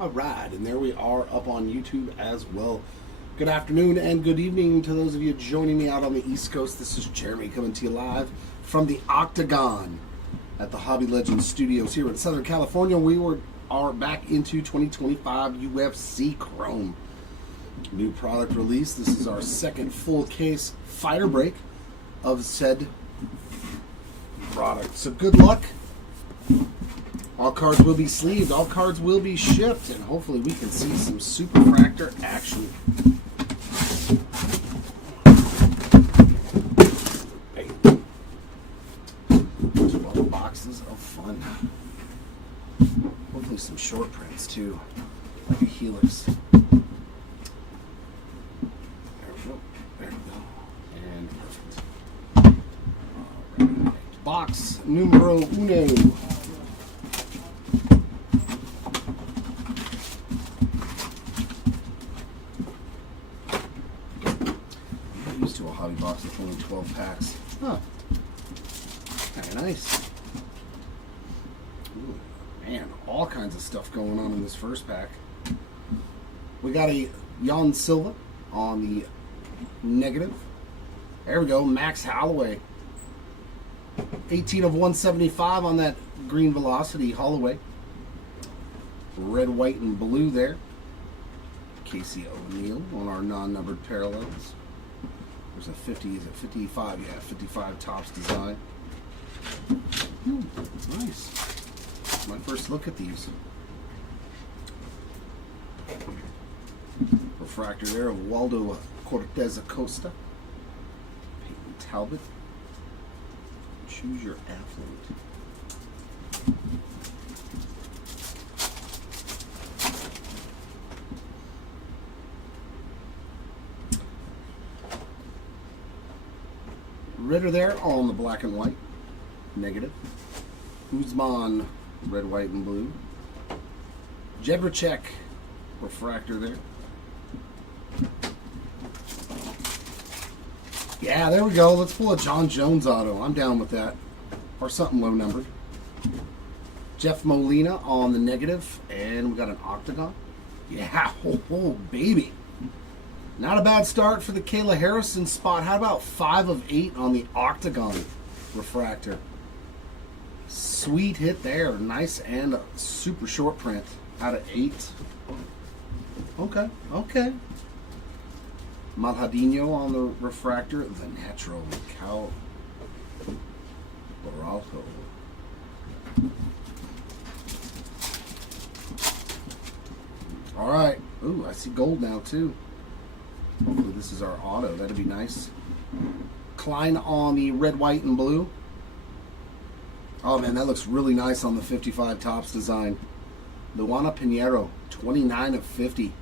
All right, and there we are up on YouTube as well. Good afternoon and good evening to those of you joining me out on the East Coast. This is Jeremy coming to you live from the Octagon at the Hobby Legends Studios here in Southern California. We are back into 2025 UFC Chrome. New product release. This is our second full case fire break of said product. So good luck. All cards will be sleeved, all cards will be shipped, and hopefully we can see some Super Fractor action. Hey. 12 boxes of fun. Hopefully some short prints too, like a Helix. There we go, there we go, and perfect. All right. Box numero uno. To a hobby box with only 12 packs. Huh. Very nice. Ooh, man, all kinds of stuff going on in this first pack. We got a Jan Silva on the negative. There we go, Max Holloway. 18 of 175 on that green Velocity Holloway. Red, white, and blue there. Casey O'Neill on our non-numbered parallels. There's a 50, is it 55? Yeah, 55 Topps design. Nice. My first look at these. Refractor there of Waldo Cortez Acosta. Peyton Talbot. Choose your affluent. Ritter there on the black and white. Negative. Uzman, red, white, and blue. Jebracek, refractor there. Yeah, there we go. Let's pull a John Jones auto. I'm down with that. Or something low numbered. Jeff Molina on the negative. And we got an Octagon. Yeah, oh baby. Not a bad start for the Kayla Harrison spot. How about 5 of 8 on the Octagon refractor? Sweet hit there. Nice and super short print out of 8. Okay, okay. Malhadinho on the refractor. The natural Cal Baralco. All right. Ooh, I see gold now too. Hopefully this is our auto. That'd be nice. Klein on the red, white, and blue. Oh man, that looks really nice on the 55 Topps design. Luana Pinheiro, 29 of 50.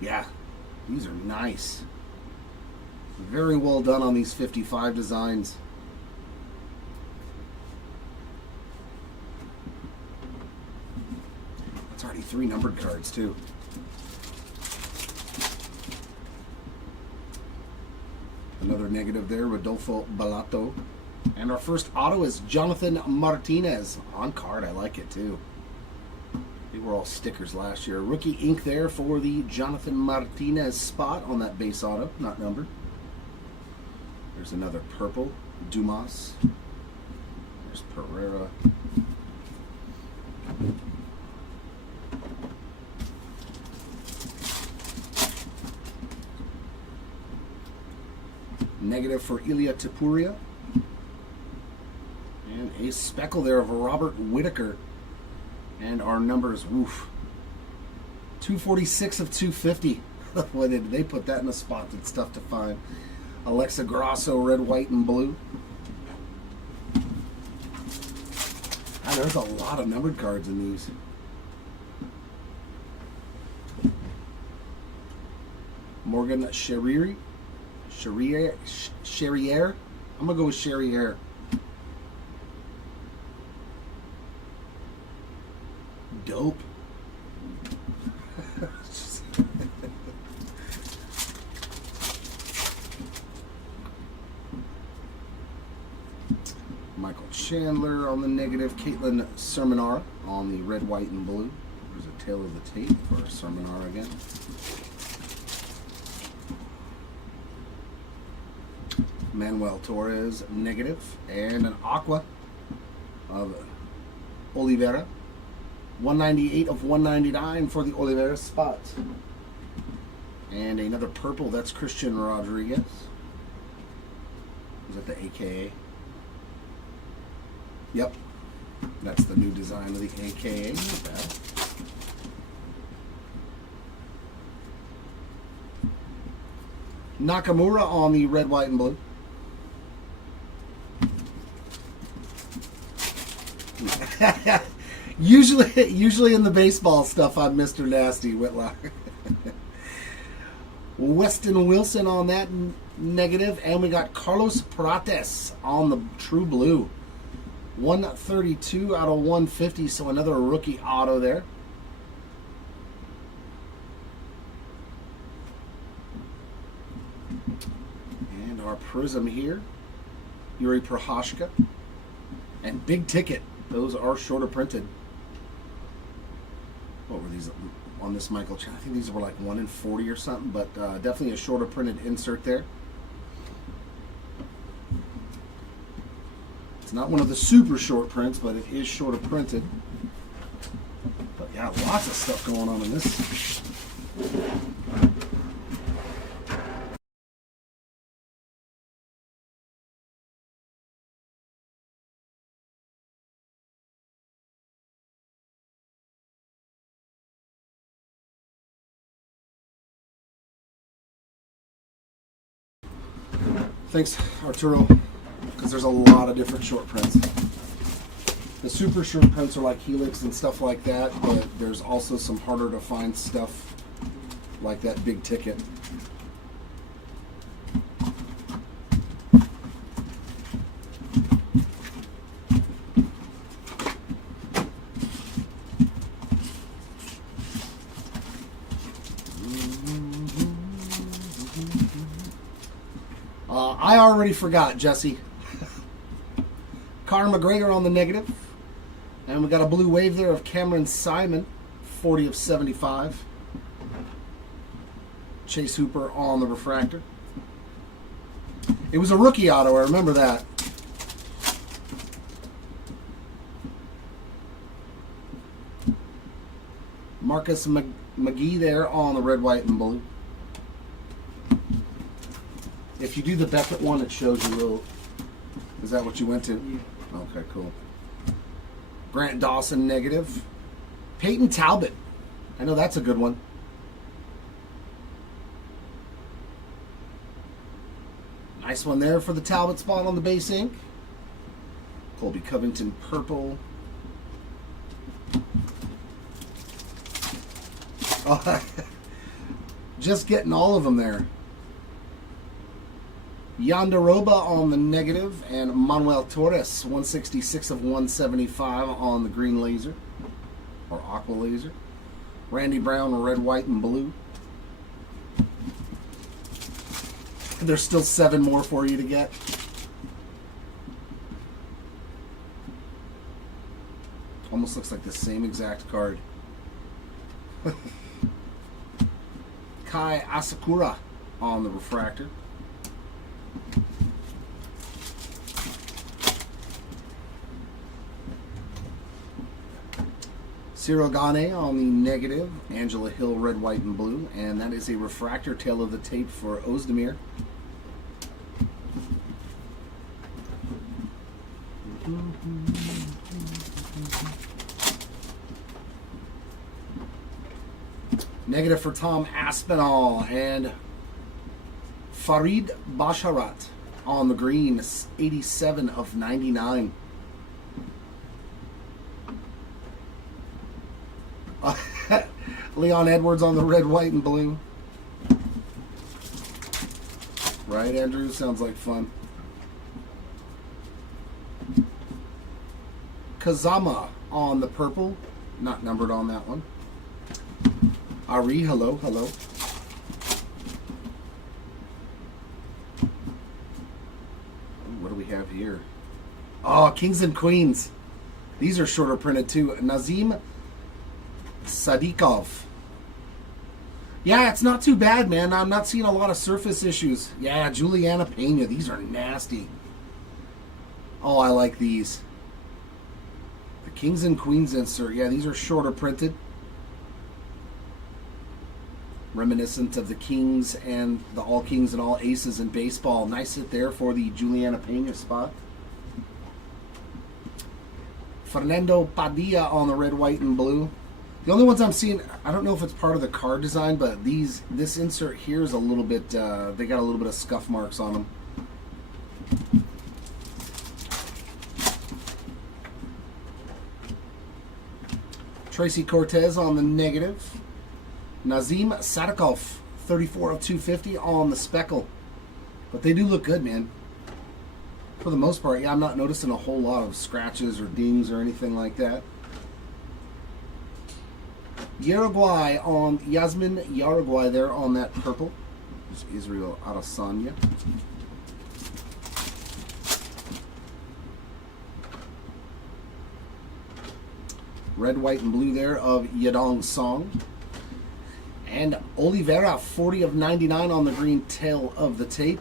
Yeah, these are nice. Very well done on these 55 designs. That's already 3 numbered cards too. Another negative there, Rodolfo Balato. And our first auto is Jonathan Martinez. On card, I like it too. They were all stickers last year. Rookie ink there for the Jonathan Martinez spot on that base auto, not numbered. There's another purple, Dumas. There's Pereira. Negative for Ilya Tapuria. And a speckle there of Robert Whitaker. And our numbers, woof. 246 of 250. Boy, did they put that in a spot that's tough to find. Alexa Grasso, red, white, and blue. Ah, there's a lot of numbered cards in these. Morgan Sherrier. Sherrier. I'm gonna go with Sherrier. Dope. Michael Chandler on the negative. Caitlin Sermonara on the red, white, and blue. There's a tail of the tape for Sermonara again. Manuel Torres negative. And an aqua of Oliveira. 198 of 199 for the Oliveira spot. And another purple, that's Christian Rodriguez. Is that the AKA? Yep. That's the new design of the AKA. Not bad. Nakamura on the red, white, and blue. Usually in the baseball stuff, I'm Mr. Nasty Whitlock. Weston Wilson on that negative, and we got Carlos Prates on the true blue. 132 out of 150, so another rookie auto there. And our prism here, Yuri Prohashka. And big ticket, those are shorter printed. What were these on this Michael Chan? I think these were like 1 in 40 or something, but definitely a shorter printed insert there. It's not one of the super short prints, but it is shorter printed. But yeah, lots of stuff going on in this. Thanks, Arturo, because there's a lot of different short prints. The super short prints are like Helix and stuff like that, but there's also some harder to find stuff like that big ticket. I already forgot, Jesse. Conor McGregor on the negative. And we got a blue wave there of Cameron Simon, 40 of 75. Chase Hooper on the refractor. It was a rookie auto, I remember that. Marcus McGee there on the red, white, and blue. If you do the Beckett one, it shows you real. Is that what you went to? Yeah. Okay, cool. Grant Dawson negative. Peyton Talbot. I know that's a good one. Nice one there for the Talbot spot on the base ink. Colby Covington purple. Oh, just getting all of them there. Yandaroba on the negative, and Manuel Torres, 166 of 175 on the green laser, or aqua laser. Randy Brown, red, white, and blue. There's still 7 more for you to get. Almost looks like the same exact card. Kai Asakura on the refractor. Cyril Gane on the negative, Angela Hill, red, white, and blue, and that is a refractor tail of the tape for Ozdemir. Negative for Tom Aspinall, and Farid Basharat on the green, 87 of 99. Leon Edwards on the red, white, and blue. Right, Andrew? Sounds like fun. Kazama on the purple. Not numbered on that one. Ari, hello, hello. What do we have here? Oh, Kings and Queens. These are shorter printed too. Nazim Sadikov. Yeah, it's not too bad, man. I'm not seeing a lot of surface issues. Yeah, Juliana Pena. These are nasty. Oh, I like these. The Kings and Queens insert. Yeah, these are shorter printed. Reminiscent of the Kings and the All Kings and All Aces in baseball. Nice hit there for the Juliana Pena spot. Fernando Padilla on the red, white, and blue. The only ones I'm seeing, I don't know if it's part of the card design, but this insert here is a little bit, they got a little bit of scuff marks on them. Tracy Cortez on the negative. Nazim Sadikov, 34 of 250 on the speckle. But they do look good, man. For the most part, yeah, I'm not noticing a whole lot of scratches or dings or anything like that. Uruguay on Yasmin Uruguay there on that purple. There's Israel Adesanya. Red, white, and blue there of Yadong Song. And Oliveira, 40 of 99 on the green tail of the tape.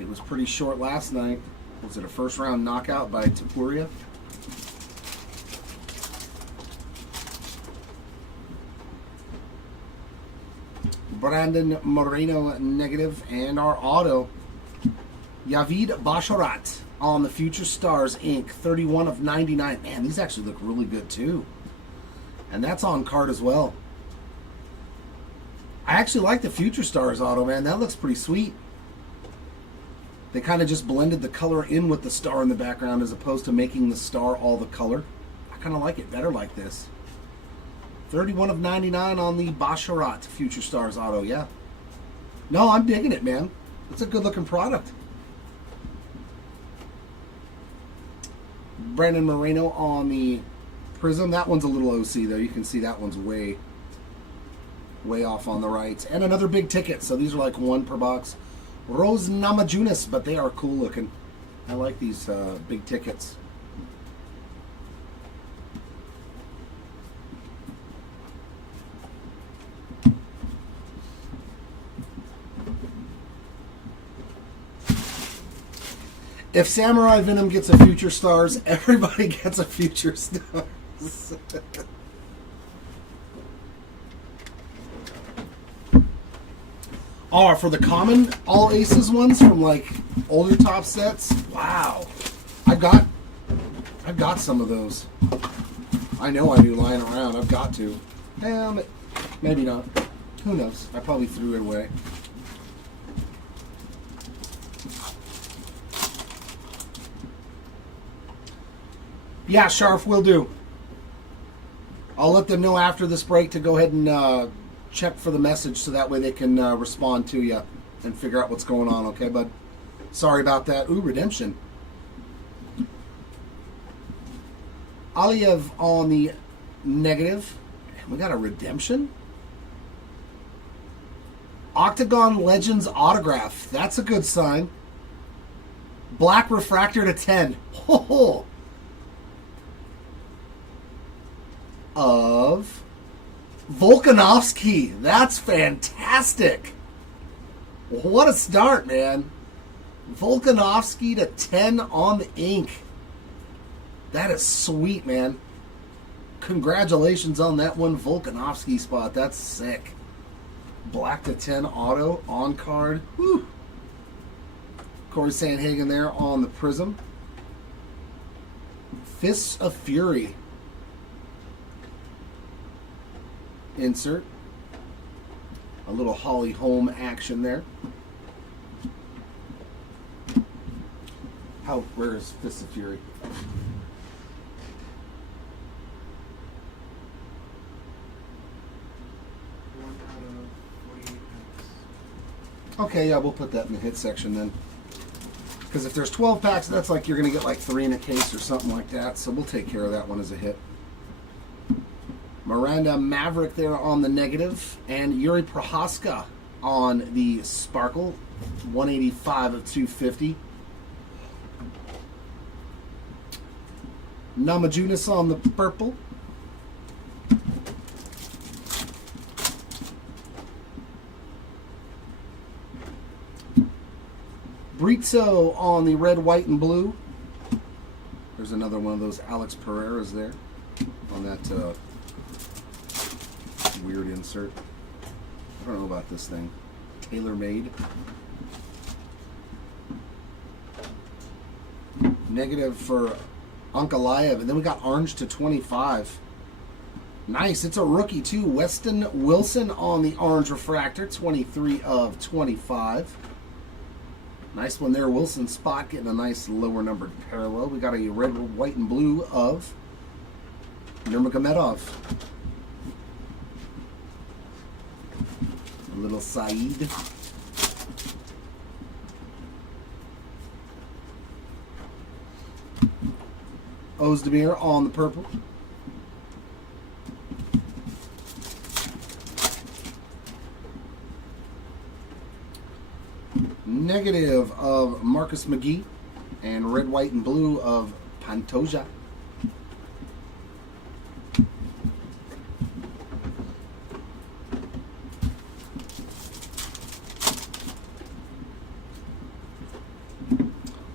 It was pretty short last night. Was it a first round knockout by Tapuria? Brandon Moreno negative, and our auto, Yavid Basharat on the Future Stars Inc. 31 of 99. Man, these actually look really good too. And that's on card as well. I actually like the Future Stars auto, man. That looks pretty sweet. They kind of just blended the color in with the star in the background as opposed to making the star all the color. I kind of like it better like this. 31 of 99 on the Basharat Future Stars auto, yeah. No, I'm digging it, man. It's a good looking product. Brandon Moreno on the Prism. That one's a little OC though. You can see that one's way off on the right. And another big ticket. So these are like one per box. Rose Namajunas, but they are cool looking. I like these big tickets. If Samurai Venom gets a Future Stars, everybody gets a Future Stars. Oh, for the common All Aces ones from like older top sets, wow. I've got some of those. I know I do lying around. I've got to. Maybe not. Who knows? I probably threw it away. Yeah, Sharf, will do. I'll let them know after this break to go ahead and check for the message so that way they can respond to you and figure out what's going on, okay, bud? Sorry about that. Ooh, redemption. Aliyev on the negative. And we got a redemption. Octagon Legends autograph. That's a good sign. Black refractor to 10. Ho ho. Of Volkanovski. That's fantastic. What a start, man. Volkanovski to 10 on the ink. That is sweet, man. Congratulations on that one Volkanovski spot. That's sick. Black to 10 auto on card. Whew. Corey Sandhagen there on the Prism. Fists of Fury. Insert. A little Holly Holm action there. Where is Fists of Fury? Okay, yeah, we'll put that in the hit section then. Because if there's 12 packs, that's like you're going to get like 3 in a case or something like that. So we'll take care of that one as a hit. Miranda Maverick there on the negative. And Yuri Prohaska on the Sparkle. 185 of 250. Namajunas on the purple. Brizzo on the red, white, and blue. There's another one of those Alex Pereiras there on that weird insert. I don't know about this thing. Tailor-made. Negative for Ankalaev. And then we got orange to 25. Nice. It's a rookie, too. Weston Wilson on the orange refractor. 23 of 25. Nice one there. Wilson spot getting a nice lower numbered parallel. We got a red, white, and blue of Nurmagomedov. A little Saeed. Ozdemir on the purple. Negative of Marcus McGee. And red, white, and blue of Pantoja.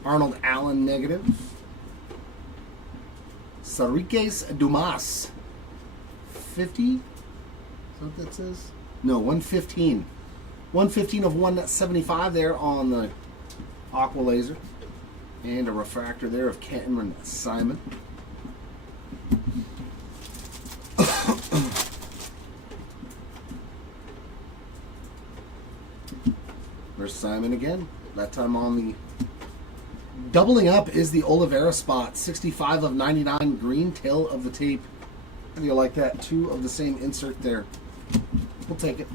Arnold Allen negative. Sarikes Dumas. 50? Is that what that says? No, 115. 115 of 175 there on the Aqua Laser. And a refractor there of Cameron Simon. There's Simon again. That time on the... Doubling up is the Oliveira spot. 65 of 99 green, tail of the tape. How do you like that? Two of the same insert there. We'll take it.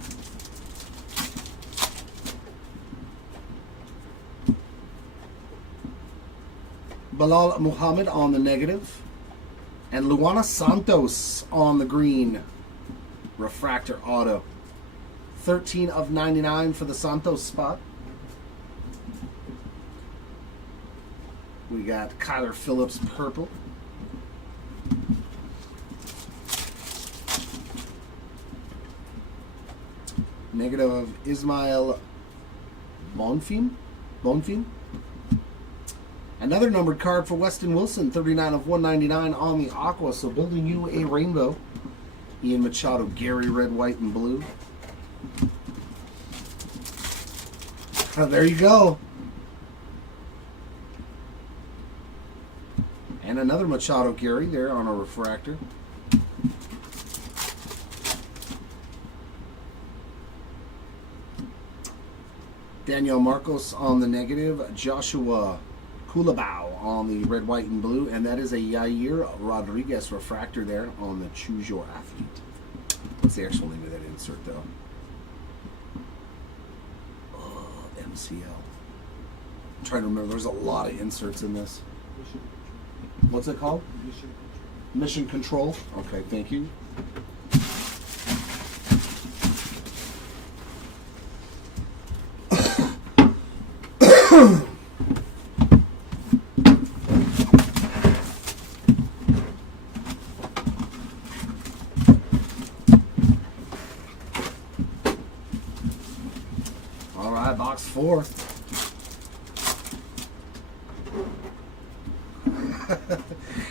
Bilal Muhammad on the negative. And Luana Santos on the green. Refractor auto. 13 of 99 for the Santos spot. We got Kyler Phillips purple. Negative of Ismail Bonfim. Another numbered card for Weston Wilson, 39 of 199 on the Aqua. So building you a rainbow. Ian Machado, Gary, red, white, and blue. Oh, there you go. And another Machado Gary there on a refractor. Daniel Marcos on the negative. Joshua Kulabau on the red, white, and blue. And that is a Yair Rodriguez refractor there on the Choose Your Athlete. What's the actual name of that insert, though? MCL. I'm trying to remember. There's a lot of inserts in this. What's it called? Mission Control. Okay, thank you. All right, box 4.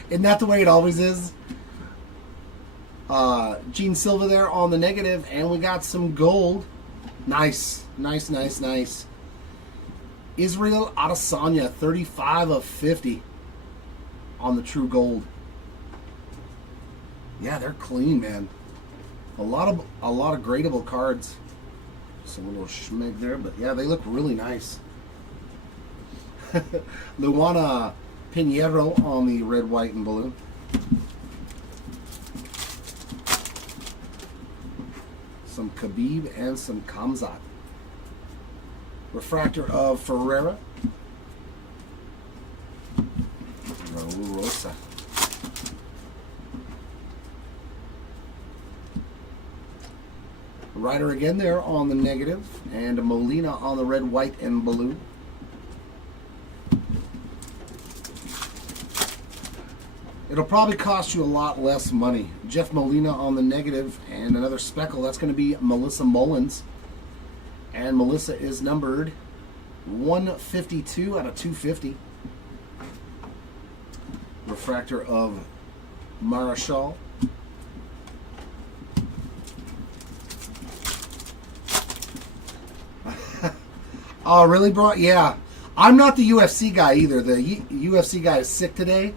Isn't that the way it always is? Gene Silva there on the negative, and we got some gold. Nice. Israel Adesanya, 35 of 50 on the true gold. Yeah, they're clean, man. A lot of gradable cards. Just a little schmeg there, but yeah, they look really nice. Luana Pinheiro on the red, white, and blue. Some Khabib and some Khamzat. Refractor of Ferreira. Raul Rosa. Ryder again there on the negative. And Molina on the red, white, and blue. It'll probably cost you a lot less money. Jeff Molina on the negative, and another speckle. That's going to be Melissa Mullins. And Melissa is numbered 152 out of 250. Refractor of Marshall. Oh, really, bro? Yeah. I'm not the UFC guy either. The UFC guy is sick today.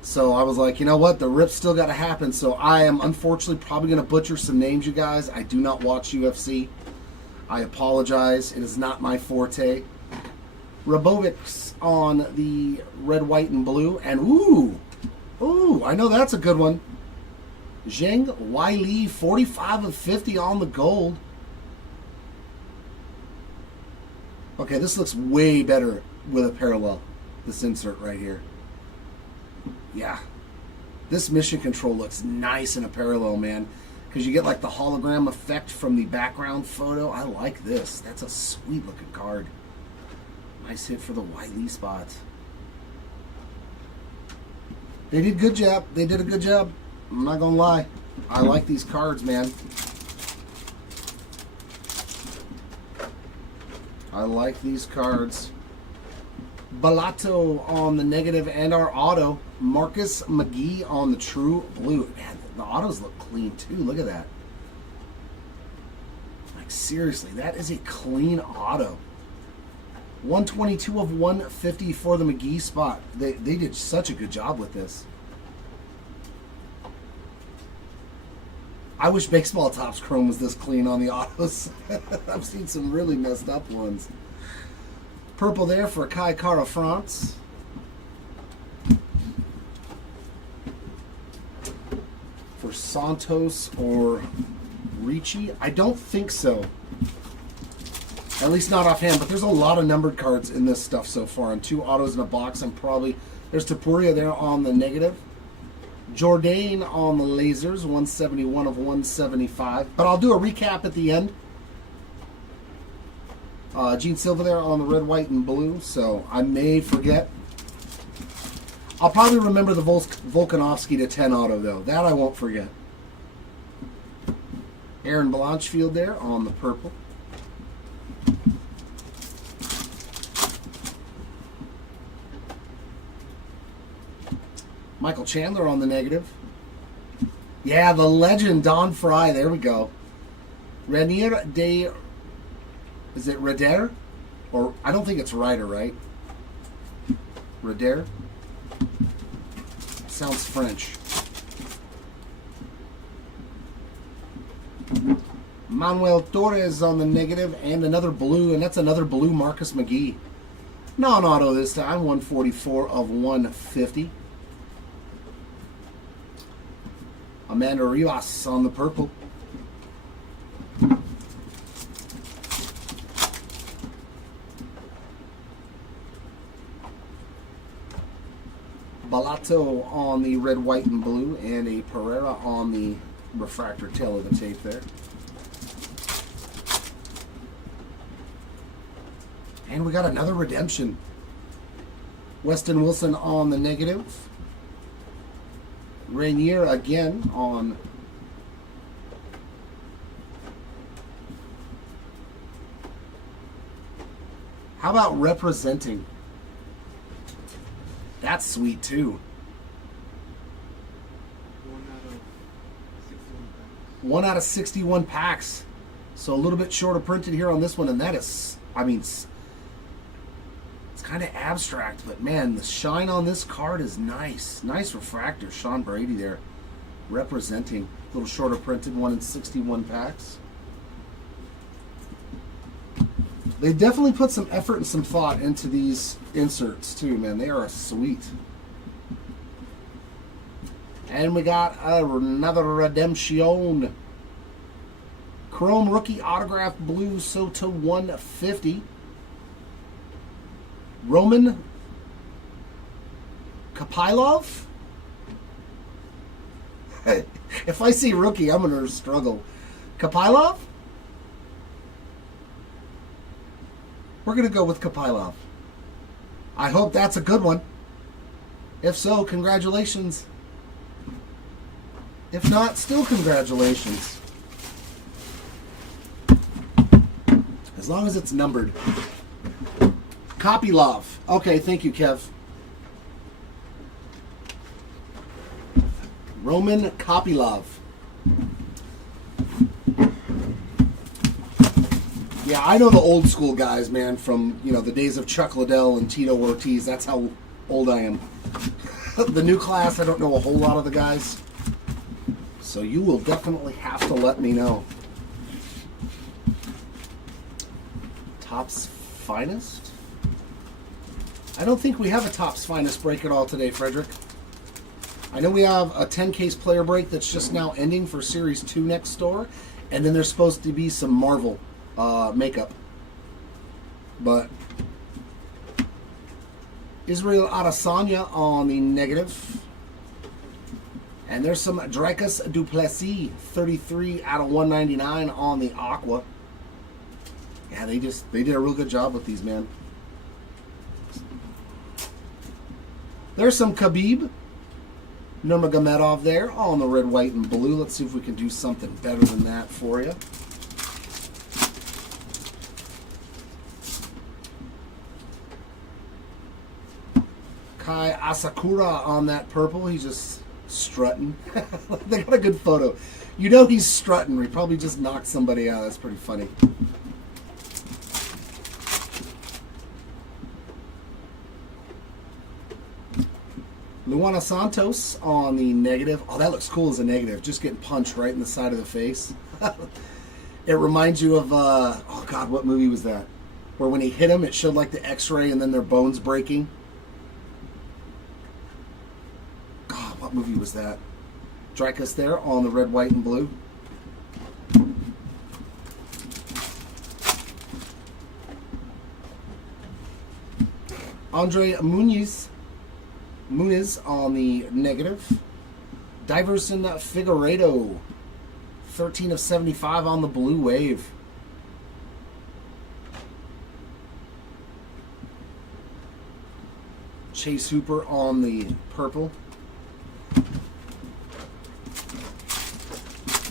So I was like, you know what? The rip's still got to happen. So I am unfortunately probably going to butcher some names, you guys. I do not watch UFC. I apologize. It is not my forte. Rabovics on the red, white, and blue. And ooh, I know that's a good one. Zheng Weili, 45 of 50 on the gold. Okay, this looks way better with a parallel. This insert right here. Yeah. This mission control looks nice in a parallel, man. Because you get like the hologram effect from the background photo. I like this. That's a sweet looking card. Nice hit for the Wiley spot. They did good job. They did a good job. I'm not going to lie. I like these cards, man. I like these cards. Balato on the negative and our auto. Marcus McGee on the true blue. Man, the autos look clean too. Look at that. Like seriously, that is a clean auto. 122 of 150 for the McGee spot. They did such a good job with this. I wish Baseball Topps Chrome was this clean on the autos. I've seen some really messed up ones. Purple there for Kai Kara France. For Santos or Ricci? I don't think so. At least not offhand, but there's a lot of numbered cards in this stuff so far. And 2 autos in a box, and probably... There's Tapuria there on the negative. Jourdain on the lasers, 171 of 175. But I'll do a recap at the end. Gene Silva there on the red, white, and blue. So I may forget. I'll probably remember the Volkanovski to 10 auto, though. That I won't forget. Aaron Blanchfield there on the purple. Michael Chandler on the negative. Yeah, the legend, Don Fry. There we go. Renier de... Is it Reder? Or, I don't think it's Ryder, right? Reder? Sounds French. Manuel Torres on the negative, and another blue, and that's another blue Marcus McGee. Non-auto this time, 144 of 150. Amanda Rivas on the purple. Balato on the red, white, and blue, and a Pereira on the refractor tail of the tape there. And we got another redemption. Weston Wilson on the negative. Rainier again on how about representing? That's sweet too. 1 out of 61 packs. So a little bit shorter printed here on this one, and that is, I mean, it's kind of abstract, but man, the shine on this card is nice. Nice refractor. Sean Brady there representing. A little shorter printed, 1 in 61 packs. They definitely put some effort and some thought into these inserts too, man. They are sweet. And we got another redemption. Chrome rookie autograph blue Soto 150. Roman Kapilov? If I see rookie, I'm going to struggle. Kapilov? We're going to go with Kapilov. I hope that's a good one. If so, congratulations. If not, still congratulations. As long as it's numbered. Copy love. Okay, thank you, Kev. Roman Kopylov. Yeah, I know the old school guys, man, from, you know, the days of Chuck Liddell and Tito Ortiz. That's how old I am. The new class, I don't know a whole lot of the guys. So you will definitely have to let me know. Topps Finest? I don't think we have a Topps Finest break at all today, Frederick. I know we have a 10-case player break that's just now ending for Series 2 next store. And then there's supposed to be some Marvel makeup. But Israel Adesanya on the negative. And there's some Dricus Duplessis, 33 out of 199 on the Aqua. Yeah, they did a real good job with these, man. There's some Khabib Nurmagomedov there on the red, white, and blue. Let's see if we can do something better than that for you. Kai Asakura on that purple. He's just strutting. They got a good photo. You know he's strutting. He probably just knocked somebody out. That's pretty funny. Luana Santos on the negative. Oh, that looks cool as a negative. Just getting punched right in the side of the face. It reminds you of, oh God, what movie was that? Where when he hit him, it showed like the x-ray and then their bones breaking. God, what movie was that? Dricus there on the red, white, and blue. Andre Muniz on the negative. Diverson Figueiredo, 13 of 75 on the blue wave. Chase Hooper on the purple.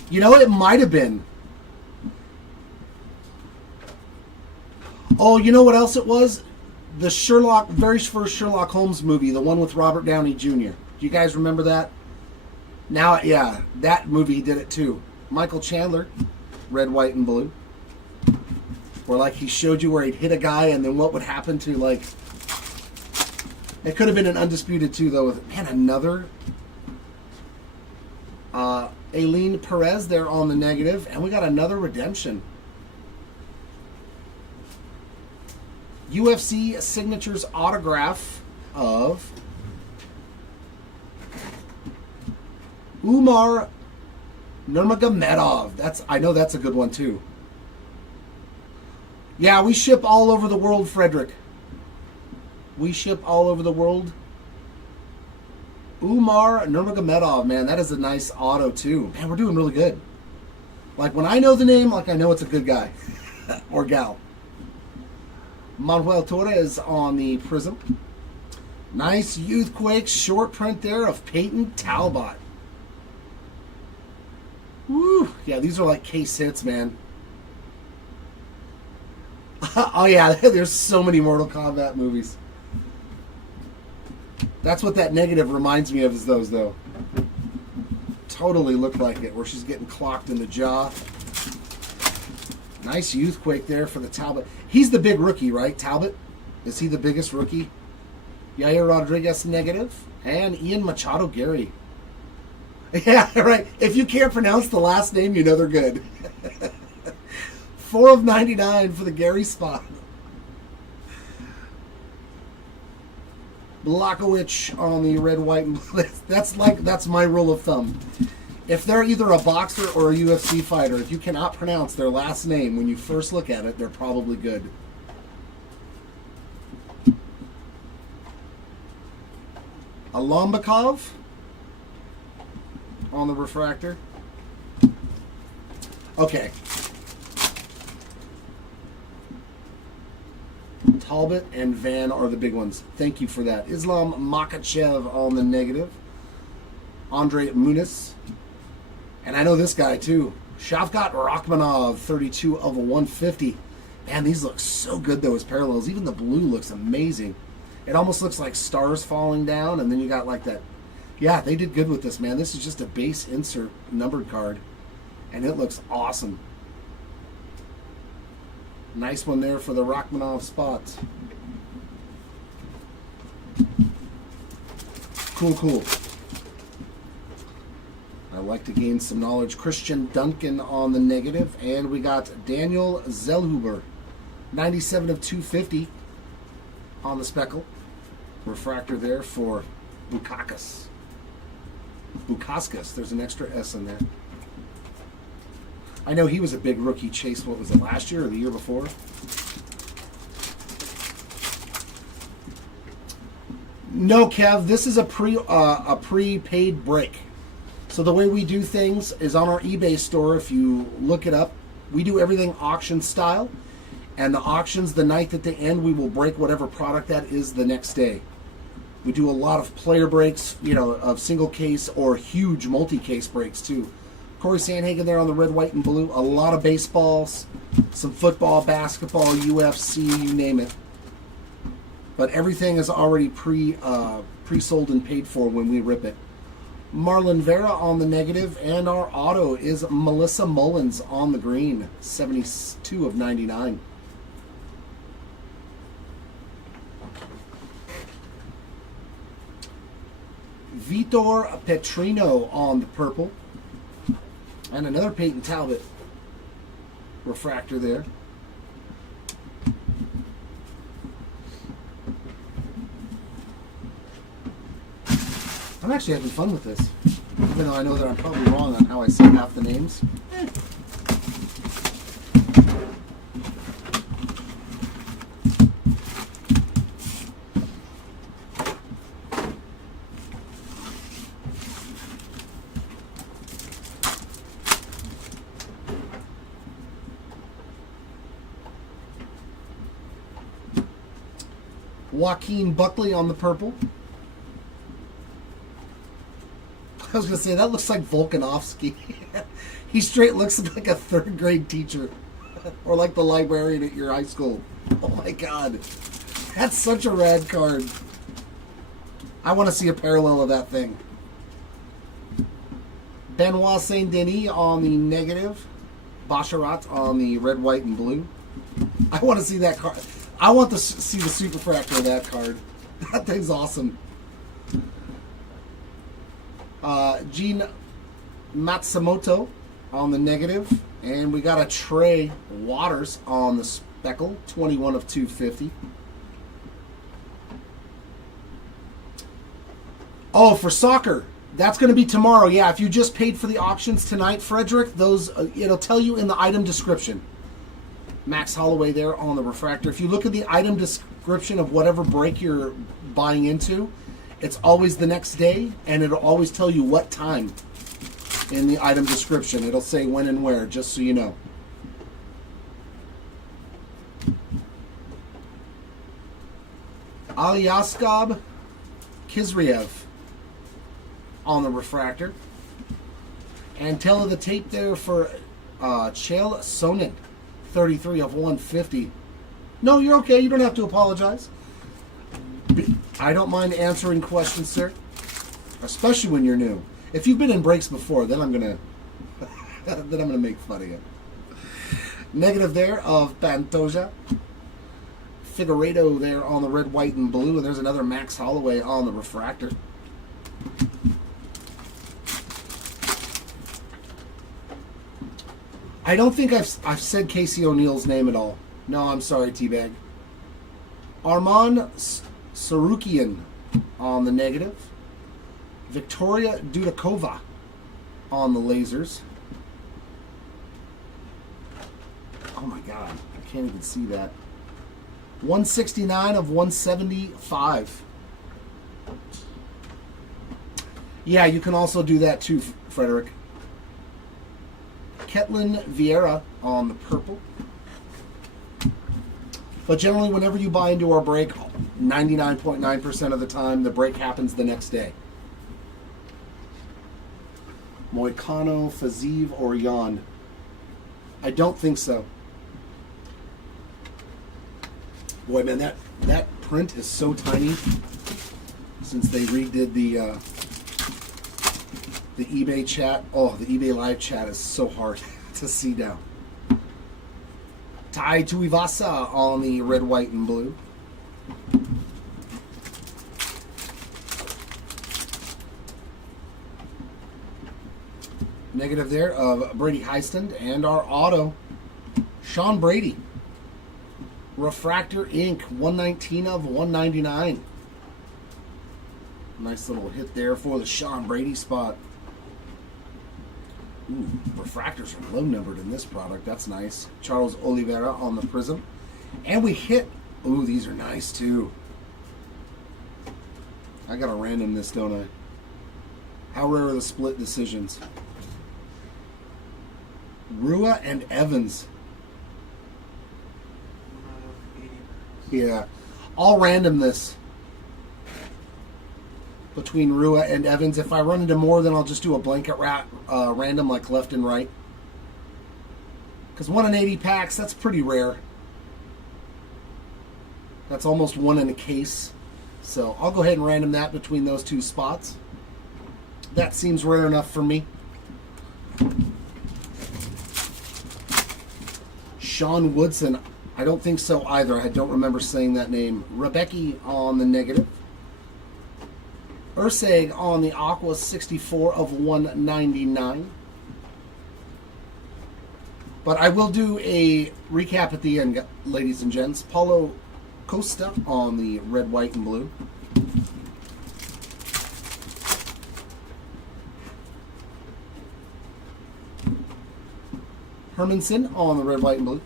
You know, it might have been. Oh, you know what else it was? The very first Sherlock Holmes movie, the one with Robert Downey Jr. Do you guys remember that? Now, yeah, that movie did it too. Michael Chandler, red, white, and blue. Where, like, he showed you where he'd hit a guy and then what would happen to, like... It could have been an Undisputed too, though. Man, another... Aileen Perez there on the negative. And we got another redemption. UFC Signatures autograph of Umar Nurmagomedov. I know that's a good one too. Yeah, we ship all over the world, Frederick. We ship all over the world. Umar Nurmagomedov, man, that is a nice auto too. Man, we're doing really good. Like when I know the name, like I know it's a good guy or gal. Manuel Torres on the Prism. Nice Youthquake short print there of Peyton Talbot. Woo! Yeah, these are like case hits, man. Oh yeah, there's so many Mortal Kombat movies. That's what that negative reminds me of, is those though. Totally look like it, where she's getting clocked in the jaw. Nice Youthquake there for the Talbot. He's the big rookie, right, Talbot? Is he the biggest rookie? Yair Rodriguez negative. And Ian Machado Gary. Yeah, right. If you can't pronounce the last name, you know they're good. 4 of 99 for the Gary spot. Blachowicz on the red, white, and blue. That's my rule of thumb. If they're either a boxer or a UFC fighter, if you cannot pronounce their last name when you first look at it, they're probably good. Alombakov on the refractor. Okay. Talbot and Van are the big ones. Thank you for that. Islam Makhachev on the negative. Andre Muniz And I know this guy too. Shavkat Rachmanov, 32 of a 150. Man, these look so good though as parallels. Even the blue looks amazing. It almost looks like stars falling down, and then you got like that. Yeah, they did good with this, man. This is just a base insert numbered card, and it looks awesome. Nice one there for the Rachmanov spots. Cool, cool. I like to gain some knowledge. Christian Duncan on the negative, and we got Daniel Zellhuber, 97 of 250 on the speckle. Refractor there for Bukauskas. Bukauskas. There's an extra S in there. I know he was a big rookie chase. What was it, last year or the year before? No, Kev. This is a prepaid break. So the way we do things is on our eBay store. If you look it up, we do everything auction style. And the auctions, the night that they end, we will break whatever product that is the next day. We do a lot of player breaks, you know, of single case or huge multi-case breaks too. Corey Sandhagen there on the red, white, and blue. A lot of baseballs, some football, basketball, UFC, you name it. But everything is already pre-sold and paid for when we rip it. Marlon Vera on the negative, and our auto is Melissa Mullins on the green, 72 of 99. Vitor Petrino on the purple, and another Peyton Talbot refractor there. I'm actually having fun with this, even though I know that I'm probably wrong on how I say half the names. Joaquin Buckley on the purple. I was going to say, that looks like Volkanovski. He straight looks like a third grade teacher. Or like the librarian at your high school. Oh my God. That's such a rad card. I want to see a parallel of that thing. Benoit Saint Denis on the negative. Basharat on the red, white, and blue. I want to see that card. I want to see the superfractor of that card. That thing's awesome. Gene Matsumoto on the negative. And we got a Trey Waters on the speckle. 21 of 250. Oh, for soccer. That's going to be tomorrow. Yeah, if you just paid for the auctions tonight, Frederick, those it'll tell you in the item description. Max Holloway there on the refractor. If you look at the item description of whatever break you're buying into, it's always the next day, and it'll always tell you what time in the item description. It'll say when and where, just so you know. Alyaskov Kizriev on the refractor. And tail of the tape there for Chael Sonnen, 33 of 150. No, you're okay. You don't have to apologize. I don't mind answering questions, sir. Especially when you're new. If you've been in breaks before, then I'm gonna make fun of you. Negative there of Pantoja. Figueiredo there on the red, white, and blue, and there's another Max Holloway on the refractor. I don't think I've said Casey O'Neill's name at all. No, I'm sorry, Teabag. Armand Sarukian on the negative. Victoria Dudakova on the lasers. Oh my God, I can't even see that. 169 of 175. Yeah, you can also do that too, Frederick. Ketlin Vieira on the purple. But generally, whenever you buy into our break, 99.9% of the time, the break happens the next day. Moicano, Faziv, or Jan? I don't think so. Boy, man, that print is so tiny since they redid the eBay chat. Oh, the eBay live chat is so hard to see now. Tai Tuivasa on the red, white, and blue. Negative there of Brady Heiston, and our auto, Sean Brady. Refractor Ink, 119 of 199. Nice little hit there for the Sean Brady spot. Ooh, refractors are low numbered in this product. That's nice. Charles Oliveira on the Prism. And we hit, ooh, these are nice too. I got to random this, don't I? How rare are the split decisions? Rua and Evans. Yeah. I'll random this between Rua and Evans. If I run into more, then I'll just do a blanket random like left and right. Because 1 in 80 packs, that's pretty rare. That's almost 1 in a case. So I'll go ahead and random that between those two spots. That seems rare enough for me. Sean Woodson, I don't think so either. I don't remember saying that name. Rebecca on the negative. Urseg on the Aqua, 64 of 199. But I will do a recap at the end, ladies and gents. Paulo Costa on the red, white, and blue. Hermanson on the red, white, and blue.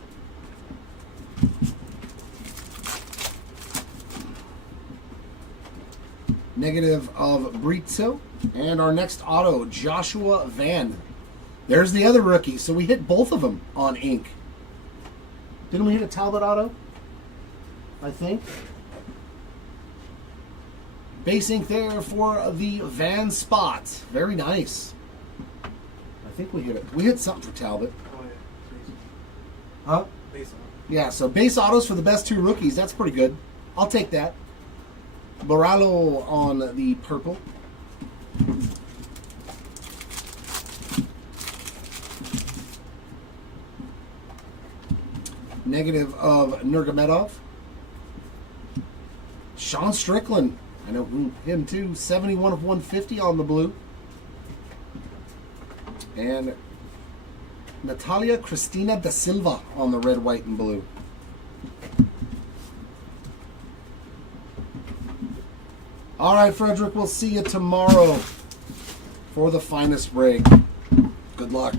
Negative of Brito. And our next auto, Joshua Van. There's the other rookie. So we hit both of them on ink. Didn't we hit a Talbot auto? I think. Base ink there for the Van spot. Very nice. I think we hit it. We hit something for Talbot. Huh? Base auto. Yeah, so base autos for the best two rookies. That's pretty good. I'll take that. Borrallo on the purple. Negative of Nurmagomedov. Sean Strickland. I know him too. 71 of 150 on the blue. And Natalia Cristina da Silva on the red, white, and blue. All right, Frederick, we'll see you tomorrow for the finest break. Good luck.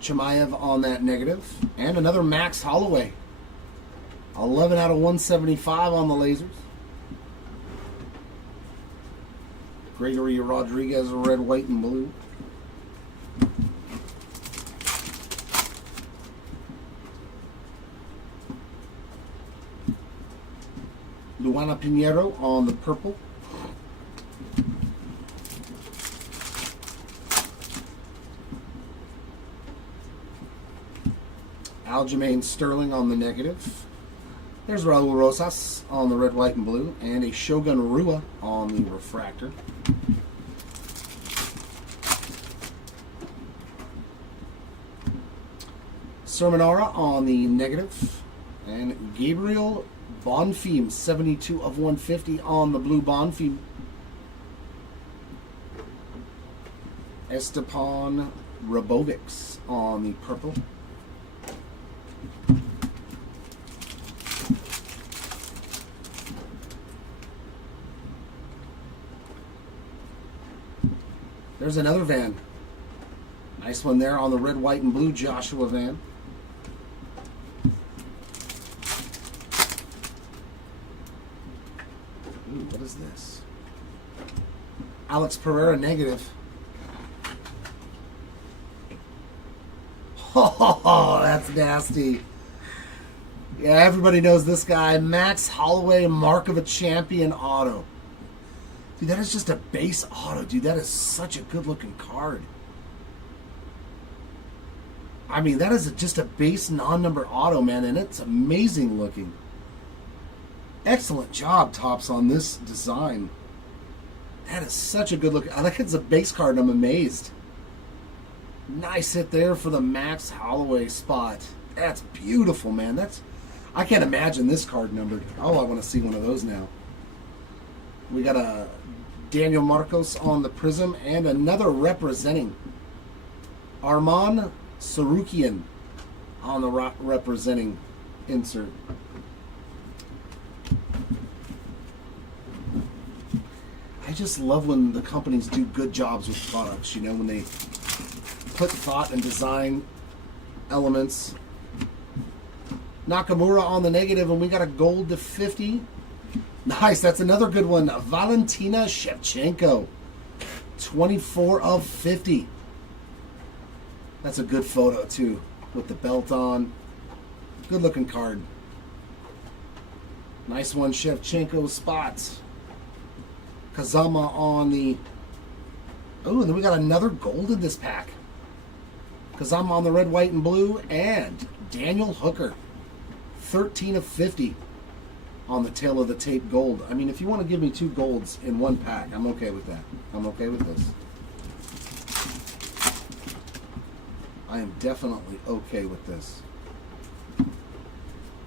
Chimaev on that negative. And another Max Holloway. 11 out of 175 on the lasers. Gregory Rodriguez, red, white, and blue. Luana Pinheiro on the purple. Aljamain Sterling on the negative. There's Raul Rosas on the red, white, and blue. And a Shogun Rua on the refractor. Sermonara on the negative. And Gabriel Bonfim, 72 of 150 on the blue Bonfim. Estepan Rabovics on the purple. There's another Van. Nice one there on the red, white, and blue, Joshua Van. Ooh, what is this? Alex Pereira negative. Oh, that's nasty. Yeah, everybody knows this guy. Max Holloway, Mark of a Champion auto. Dude, that is just a base auto. Dude, that is such a good-looking card. I mean, that is just a base non-number auto, man, and it's amazing looking. Excellent job, Topps, on this design. That is such a good look. I think it's a base card, and I'm amazed. Nice hit there for the Max Holloway spot. That's beautiful, man. I can't imagine this card numbered. Oh, I want to see one of those now. We got a Daniel Marcos on the Prism and another representing. Arman Sarukian on the representing insert. I just love when the companies do good jobs with products, you know, when they put thought and design elements. Nakamura on the negative, and we got a gold to 50. Nice, that's another good one. Valentina Shevchenko, 24 of 50. That's a good photo, too, with the belt on. Good looking card. Nice one, Shevchenko spots. Kazama on the... Oh, and then we got another gold in this pack. Kazama on the red, white, and blue. And Daniel Hooker, 13 of 50 on the tail of the tape gold. I mean, if you want to give me 2 golds in one pack, I'm okay with that. I'm okay with this. I am definitely okay with this.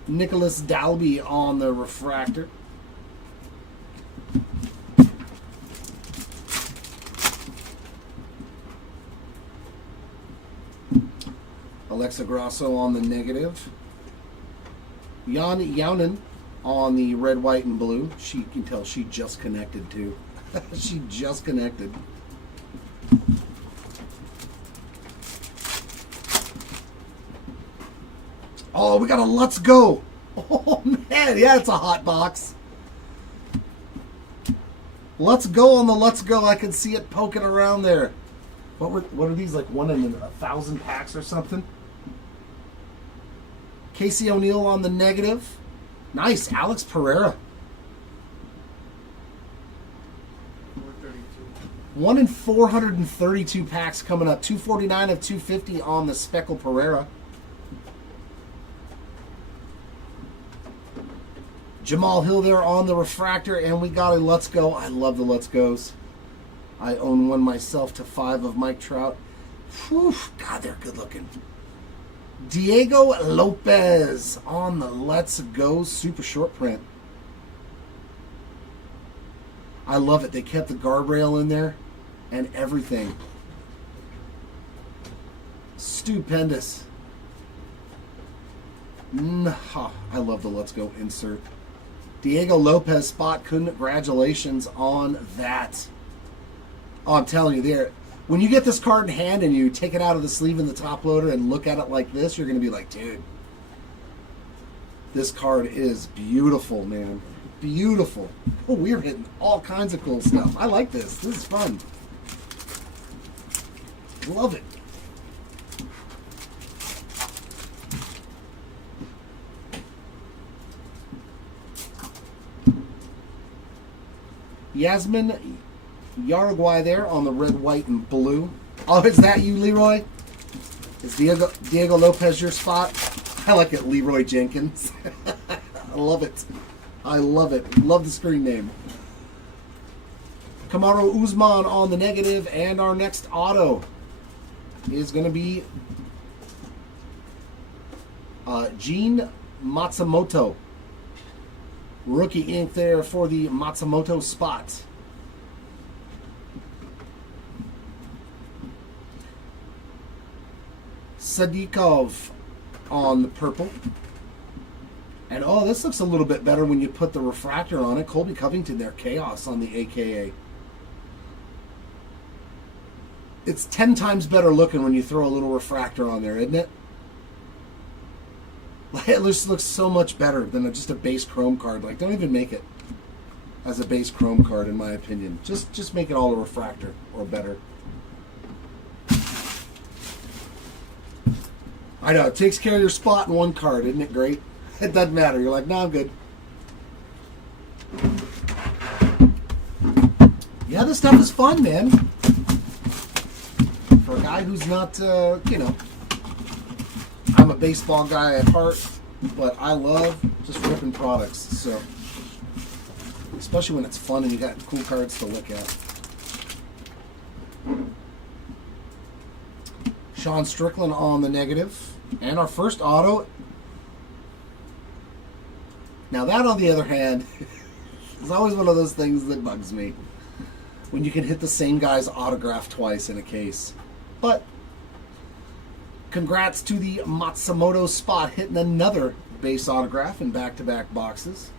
Nicholas Dalby on the refractor. Alexa Grasso on the negative. Jan Yaunen on the red, white, and blue. She can tell she just connected too. She just connected. Oh, we got a Let's Go. Oh, man. Yeah, it's a hot box. Let's Go on the Let's Go. I can see it poking around there. What are these, like 1 in 1,000 packs or something? Casey O'Neill on the negative. Nice. Alex Pereira. 1 in 432 packs coming up. 249 of 250 on the Speckle Pereira. Jamal Hill there on the refractor, and we got a Let's Go. I love the Let's Go's. I own one myself to 5 of Mike Trout. Whew, God, they're good looking. Diego Lopez on the Let's Go super short print. I love it. They kept the guardrail in there and everything. Stupendous. I love the Let's Go insert. Diego Lopez spot. Congratulations on that. Oh, I'm telling you, there. When you get this card in hand and you take it out of the sleeve in the top loader and look at it like this, you're going to be like, dude, this card is beautiful, man. Beautiful. Oh, we're hitting all kinds of cool stuff. I like this. This is fun. Love it. Yasmin Uruguay there on the red, white, and blue. Oh, is that you, Leroy? Is Diego Lopez your spot? I like it, Leroy Jenkins. I love it. I love it. Love the screen name. Kamaru Usman on the negative, and our next auto is going to be Gene Matsumoto. Rookie ink there for the Matsumoto spot. Sadikov on the purple. And oh, this looks a little bit better when you put the refractor on it. Colby Covington there, Chaos on the AKA. It's 10 times better looking when you throw a little refractor on there, isn't it? It just looks so much better than just a base chrome card. Like, don't even make it. as a base chrome card, in my opinion. Just make it all a refractor or better. I know, it takes care of your spot in one card, isn't it great? It doesn't matter. You're like, no, I'm good. Yeah, this stuff is fun, man. For a guy who's not, you know, I'm a baseball guy at heart, but I love just ripping products. So, especially when it's fun and you got cool cards to look at. Sean Strickland on the negative. And our first auto. Now that, on the other hand, is always one of those things that bugs me. When you can hit the same guy's autograph twice in a case. But congrats to the Matsumoto spot hitting another base autograph in back-to-back boxes.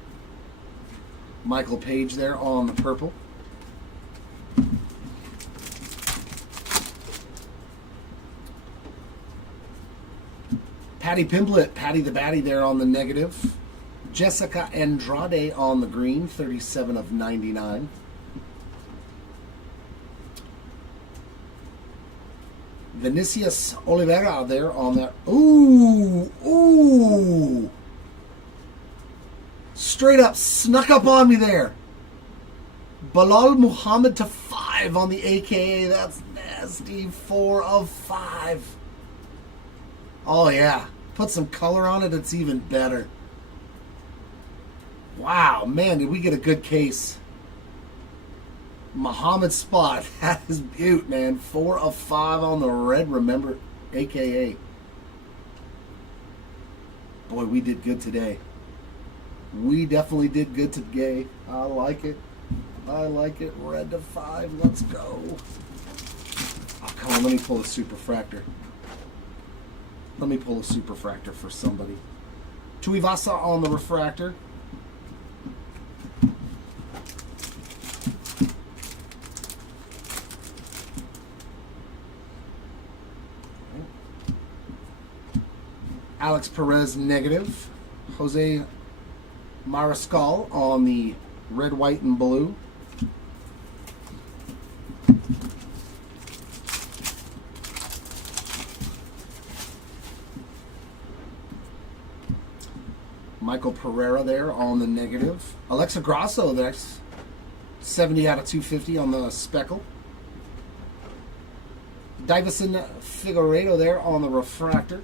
Michael Page there on the purple. Patty Pimblett, Patty the Batty there on the negative. Jessica Andrade on the green, 37 of 99. Vinicius Oliveira there on that. Ooh. Straight up snuck up on me there. Bilal Muhammad to 5 on the AKA. That's nasty. 4 of 5. Oh, yeah. Put some color on it, it's even better. Wow, man, did we get a good case. Muhammad spot. That is beaut, man. 4 of 5 on the red, remember, AKA. Boy, we did good today. We definitely did good today. I like it. I like it. Red to 5. Let's go. Oh, come on, let me pull a superfractor. Let me pull a superfractor for somebody. Tuivasa on the refractor. Alex Perez negative. Jose Mariscal on the red, white, and blue. Michael Pereira there on the negative. Alexa Grasso, that's 70 out of 250 on the speckle. Davison Figueiredo there on the refractor.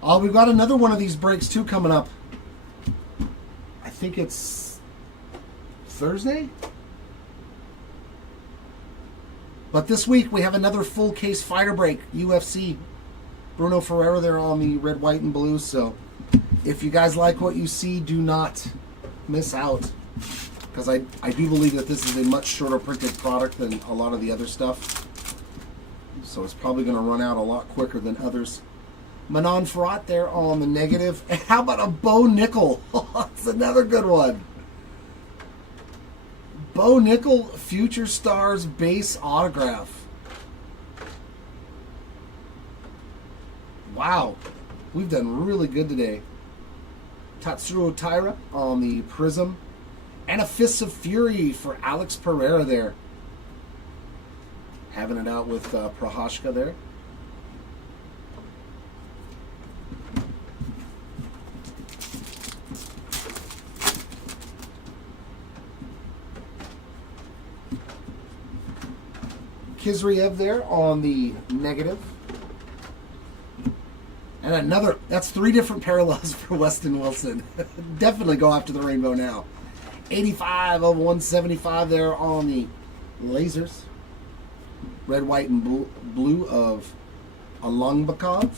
Oh, we've got another one of these breaks too coming up. I think it's Thursday? But this week we have another full case fighter break, UFC. Bruno Ferreira there on the red, white, and blue. So if you guys like what you see, do not miss out. Because I do believe that this is a much shorter printed product than a lot of the other stuff. So it's probably going to run out a lot quicker than others. Manon Farrat there on the negative. And how about a Bo Nickel? That's another good one. Bo Nickel Future Stars base autograph. Wow. We've done really good today. Tatsuro Taira on the Prism. And a Fist of Fury for Alex Pereira there. Having it out with Prohashka there. Kizriev there on the negative. And another, that's 3 different parallels for Weston Wilson. Definitely go after the rainbow now. 85 of 175 there on the lasers. Red, white, and blue of Alangbakov.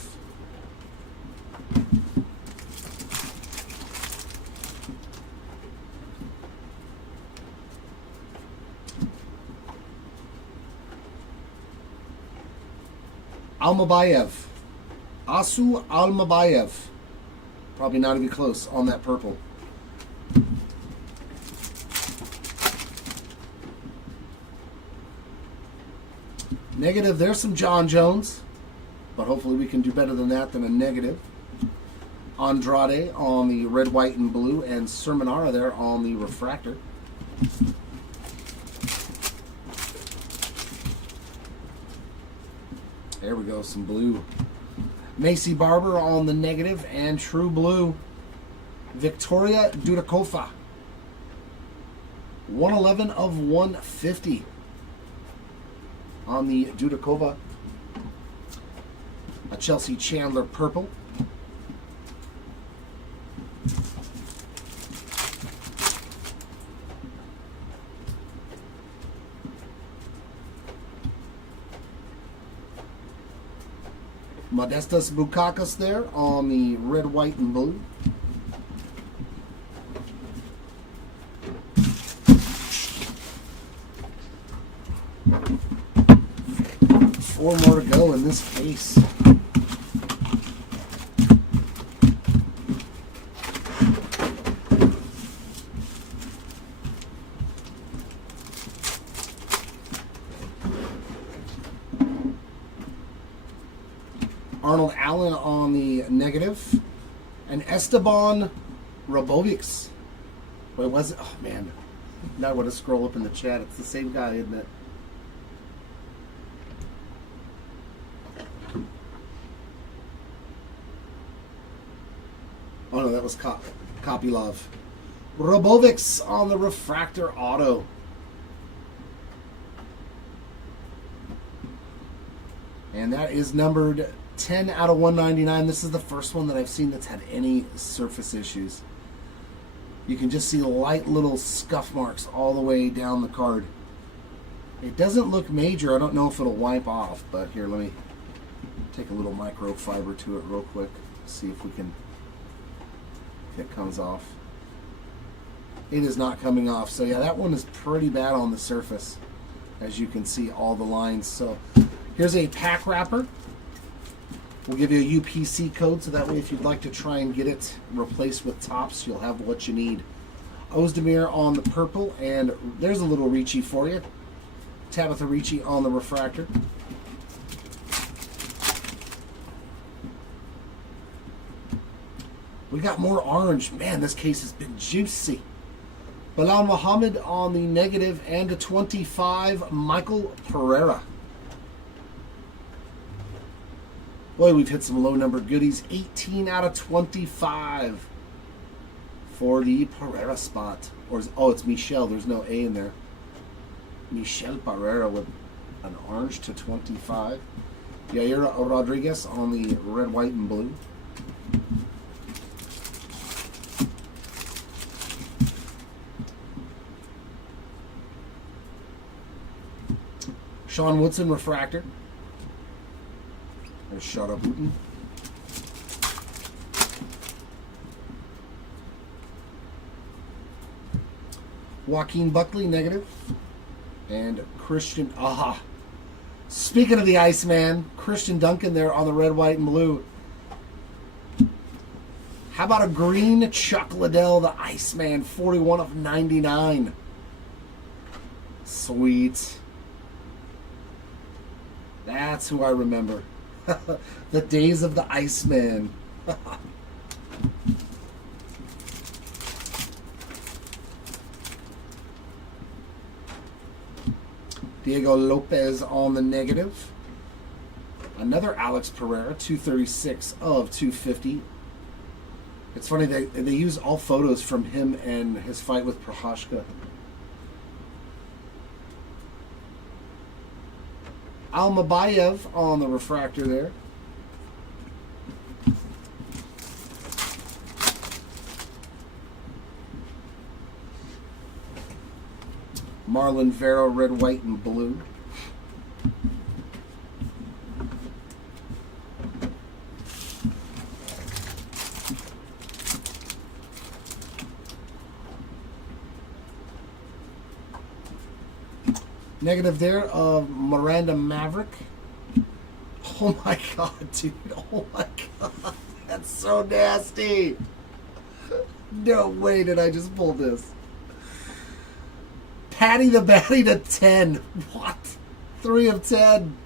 Almabayev. Asu Almabayev. Probably not even close on that purple. Negative, there's some John Jones. But hopefully we can do better than that than a negative. Andrade on the red, white, and blue, and Sermonara there on the refractor. There we go, some blue. Macy Barber on the negative, and true blue. Victoria Dudakova. 111 of 150 on the Dudakova. A Chelsea Chandler purple. Modestas Bukakas there on the red, white, and blue. Four more to go in this case. Arnold Allen on the negative. And Esteban Robovics. Wait, was it? Oh, man. Now I want to scroll up in the chat. It's the same guy, isn't it? Oh, no, that was Kopylov. Robovics on the refractor auto. And that is numbered 10 out of 199. This is the first one that I've seen that's had any surface issues. You can just see light little scuff marks all the way down the card. It doesn't look major. I don't know if it'll wipe off, but here, let me take a little microfiber to it real quick. See if we can, if it comes off. It is not coming off. So yeah, that one is pretty bad on the surface. As you can see, all the lines. So here's a pack wrapper. We'll give you a UPC code, so that way if you'd like to try and get it replaced with tops, you'll have what you need. Ozdemir on the purple, and there's a little Ricci for you. Tabitha Ricci on the refractor. We got more orange. Man, this case has been juicy. Bilal Muhammad on the negative, and a 25, Michael Pereira. Boy, we've hit some low-numbered goodies. 18 out of 25 for the Pereira spot. Or oh, it's Michel. There's no A in there. Michel Pereira with an orange to 25. Yaira Rodriguez on the red, white, and blue. Sean Woodson refractor. There's Shara Booten. Joaquin Buckley, negative. And Christian, speaking of the Iceman, Christian Duncan there on the red, white, and blue. How about a green Chuck Liddell, the Iceman, 41 of 99. Sweet. That's who I remember. The days of the Iceman. Diego Lopez on the negative. Another Alex Pereira, 236 of 250. It's funny, they use all photos from him and his fight with Prohashka. Almabayev on the refractor there. Marlon Vera, red, white, and blue. Negative there of Miranda Maverick. Oh my god, dude. Oh my god. That's so nasty. No way did I just pull this. Patty the Batty to 10. What? 3 of 10.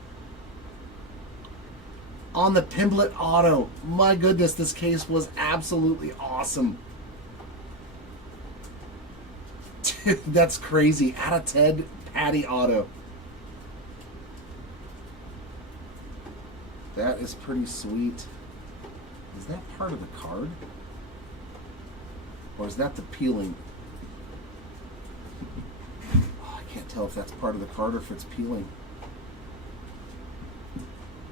on the Pimblett auto. My goodness, this case was absolutely awesome. Dude, that's crazy. Out of Ted, Patty auto. That is pretty sweet. Is that part of the card? Or is that the peeling? Oh, I can't tell if that's part of the card or if it's peeling.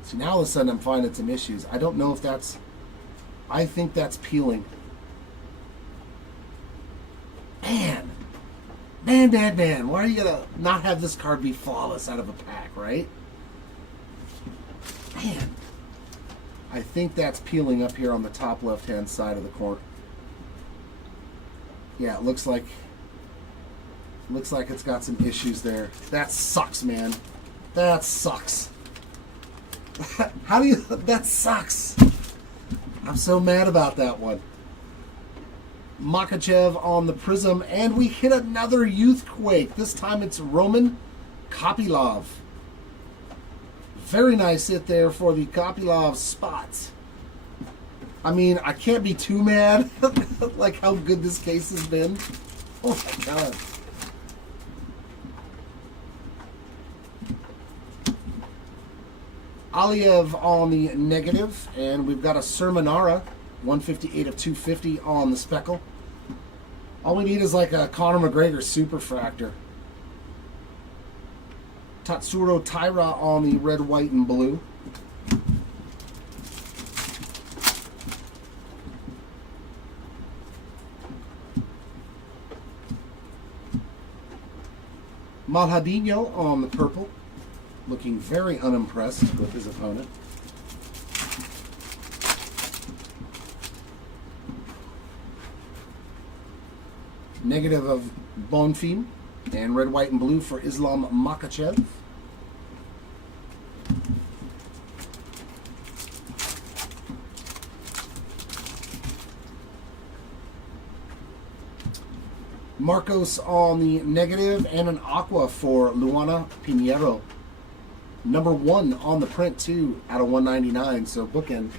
See, now all of a sudden I'm finding some issues. I don't know if that's... I think that's peeling. Man. Man. Why are you going to not have this card be flawless out of a pack, right? Man. I think that's peeling up here on the top left-hand side of the corner. Yeah, it looks like it's got some issues there. That sucks, man. That sucks. How do you... That sucks. I'm so mad about that one. Makachev on the Prism, and we hit another Youthquake. This time it's Roman Kopylov. Very nice hit there for the Kopylov spots. I mean, I can't be too mad like how good this case has been. Oh my god. Aliev on the negative, and we've got a Sermonara, 158 of 250 on the speckle. All we need is like a Conor McGregor superfractor. Tatsuro Taira on the red, white, and blue. Malhadinho on the purple, looking very unimpressed with his opponent. Negative of Bonfim, and red, white, and blue for Islam Makachev. Marcos on the negative, and an aqua for Luana Pinheiro. Number 1 on the print, too, out of 199, so bookend.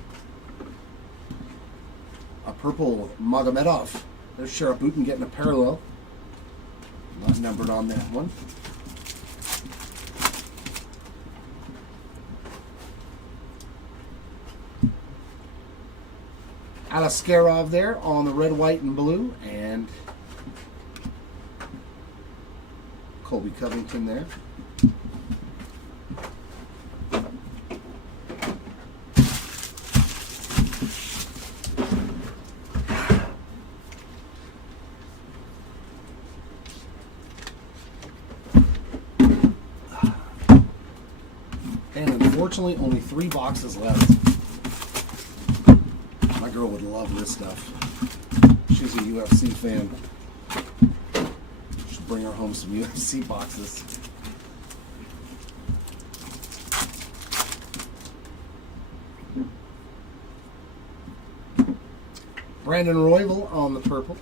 A purple Magomedov. There's Sharabutin getting a parallel. Not numbered on that one. Alaskarov there on the red, white, and blue, and Colby Covington there. And unfortunately, only 3 boxes left. My girl would love this stuff. She's a UFC fan. Should bring her home some UFC boxes. Brandon Royval on the purple.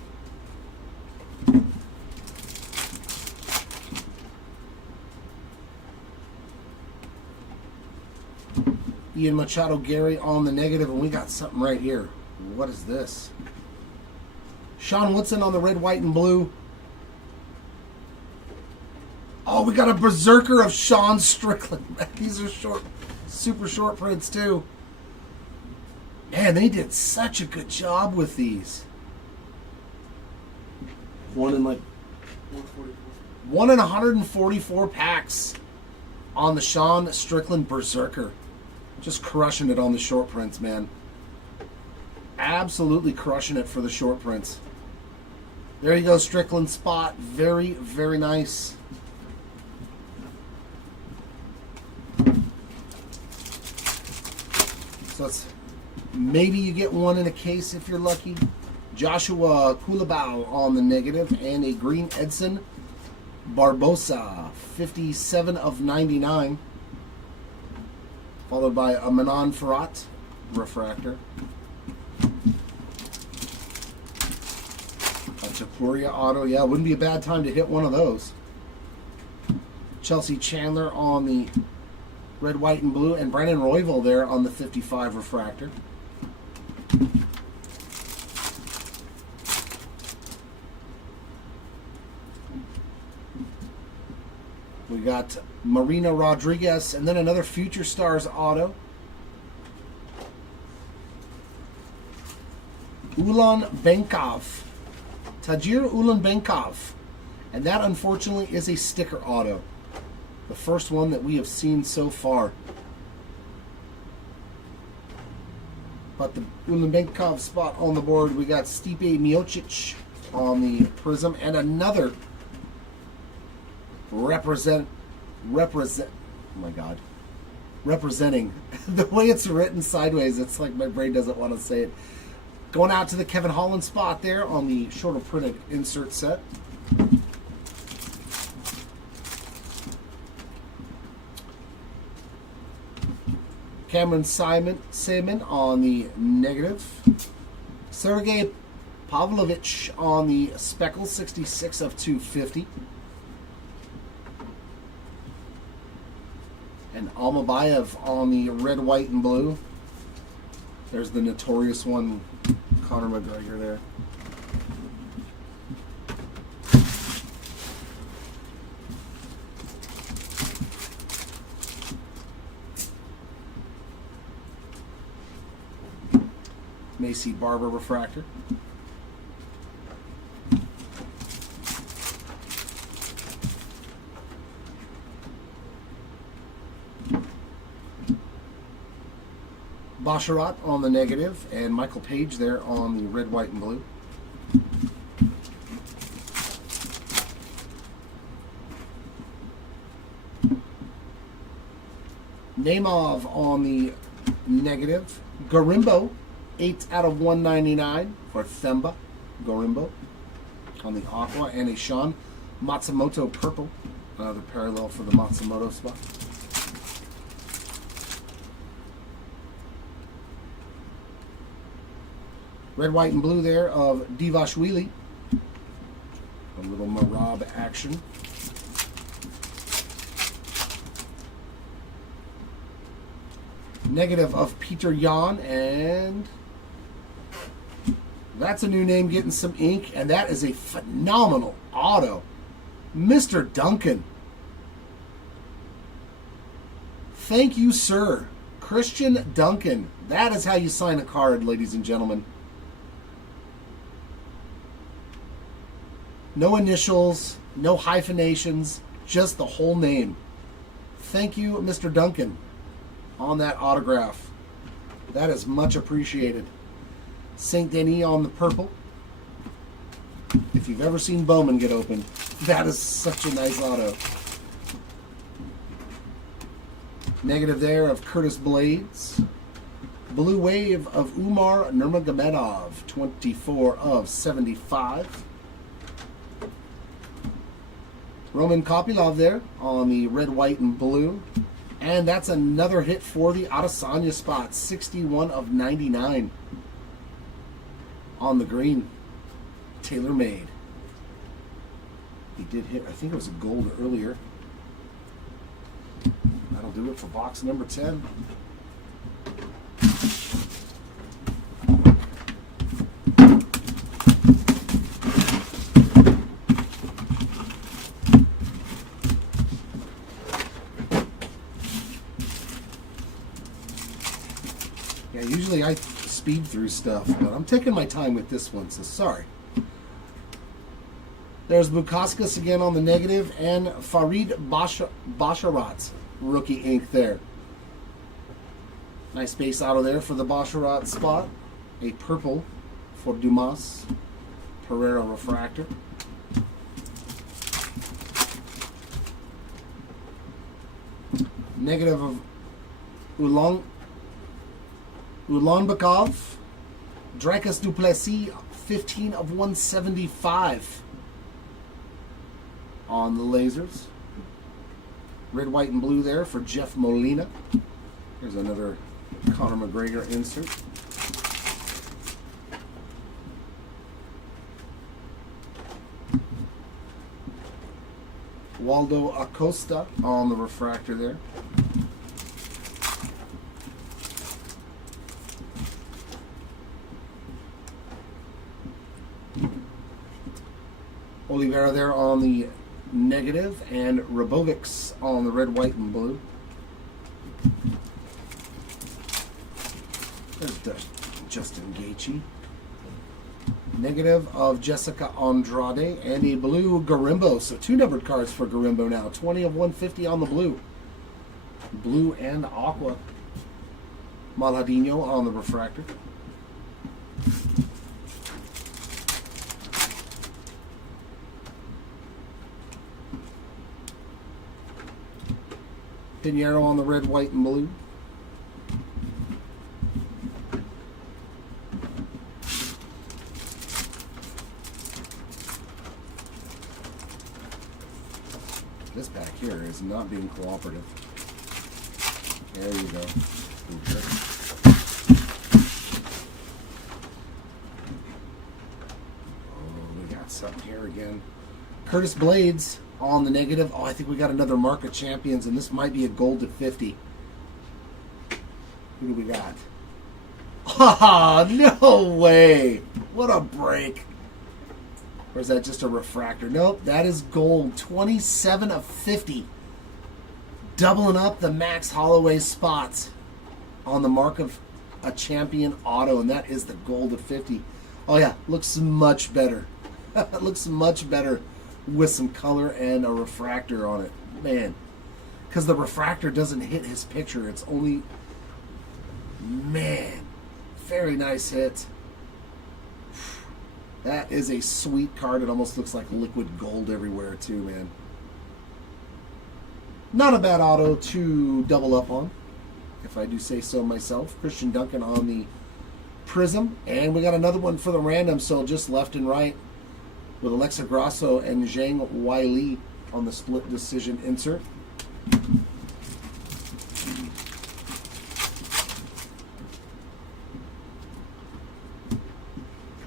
Ian Machado Gary on the negative, and we got something right here. What is this? Sean Woodson on the red, white, and blue. Oh, we got a Berserker of Sean Strickland. These are short, super short prints too. Man, they did such a good job with these. One in 144 packs on the Sean Strickland Berserker. Just crushing it on the short prints, man. Absolutely crushing it for the short prints. There you go, Strickland spot. Very, very nice. So it's maybe you get one in a case if you're lucky. Joshua Kulabau on the negative, and a green Edson Barbosa, 57 of 99. Followed by a Manon Farrat refractor. A Tapuria auto. Yeah, wouldn't be a bad time to hit one of those. Chelsea Chandler on the Red, white, and blue. And Brandon Royval there on the 55 refractor. We got Marina Rodriguez, and then another Future Stars auto. Ulanbenkov. Tajir Ulanbenkov. And that, unfortunately, is a sticker auto. The first one that we have seen so far. But the Ulanbenkov spot on the board, we got Stipe Miocic on the Prism, and another representing the way it's written sideways, it's like my brain doesn't want to say it. Going out to the Kevin Holland spot there on the shorter printed insert set. Cameron Saman on the negative. Sergey Pavlovich on the Speckle, 66 of 250. And Almabayev on the red, white, and blue. There's the notorious one, Conor McGregor there. Macy Barber refractor. Basharat on the negative, and Michael Page there on the red, white, and blue. Naimov on the negative. Garimbo, 8 out of 199 for Themba. Garimbo on the aqua, and a Sean Matsumoto purple. Another parallel for the Matsumoto spot. Red, white, and blue there of Divashvili. A little Marab action. Negative of Peter Yan, and that's a new name getting some ink, and that is a phenomenal auto. Mr. Duncan. Thank you, sir. Christian Duncan. That is how you sign a card, ladies and gentlemen. No initials, no hyphenations, just the whole name. Thank you, Mr. Duncan, on that autograph. That is much appreciated. St. Denis on the purple. If you've ever seen Bowman get opened, that is such a nice auto. Negative there of Curtis Blades. Blue wave of Umar Nurmagomedov, 24 of 75. Roman Kopylov there on the red, white, and blue. And that's another hit for the Adesanya spot. 61 of 99 on the green. Tailor-made. He did hit, I think it was a gold earlier. That'll do it for box number 10. Yeah, usually I speed through stuff, but I'm taking my time with this one, so sorry. There's Bukauskas again on the negative, and Farid Basharat, rookie ink there. Nice base auto there for the Basharat spot. A purple for Dumas. Pereira refractor. Negative of Ulanbekov. Dracus Duplessis, 15 of 175 on the lasers. Red, white, and blue there for Jeff Molina. Here's another Conor McGregor insert. Waldo Acosta on the refractor there. Oliveira there on the negative, and Rabovics on the red, white, and blue. There's Justin Gaethje. Negative of Jessica Andrade, and a blue Garimbo. So 2 numbered cards for Garimbo now. 20 of 150 on the blue. Blue and aqua. Maladino on the refractor. Pinheiro on the red, white, and blue. This pack here is not being cooperative. There you go. Oh, we got something here again. Curtis Blades on the negative. Oh, I think we got another Mark of Champions, and this might be a gold at 50. Who do we got? Ah, no way. What a break. Or is that just a refractor? Nope, that is gold. 27 of 50. Doubling up the Max Holloway spots on the Mark of a Champion auto, and that is the gold of 50. Oh yeah, looks much better. Looks much better with some color and a refractor on it. Man, because the refractor doesn't hit his picture. It's only, man, very nice hit. That is a sweet card. It almost looks like liquid gold everywhere too, man. Not a bad auto to double up on, if I do say so myself. Christian Duncan on the Prism. And we got another one for the random, so just left and right with Alexa Grasso and Zhang Weili on the split decision insert.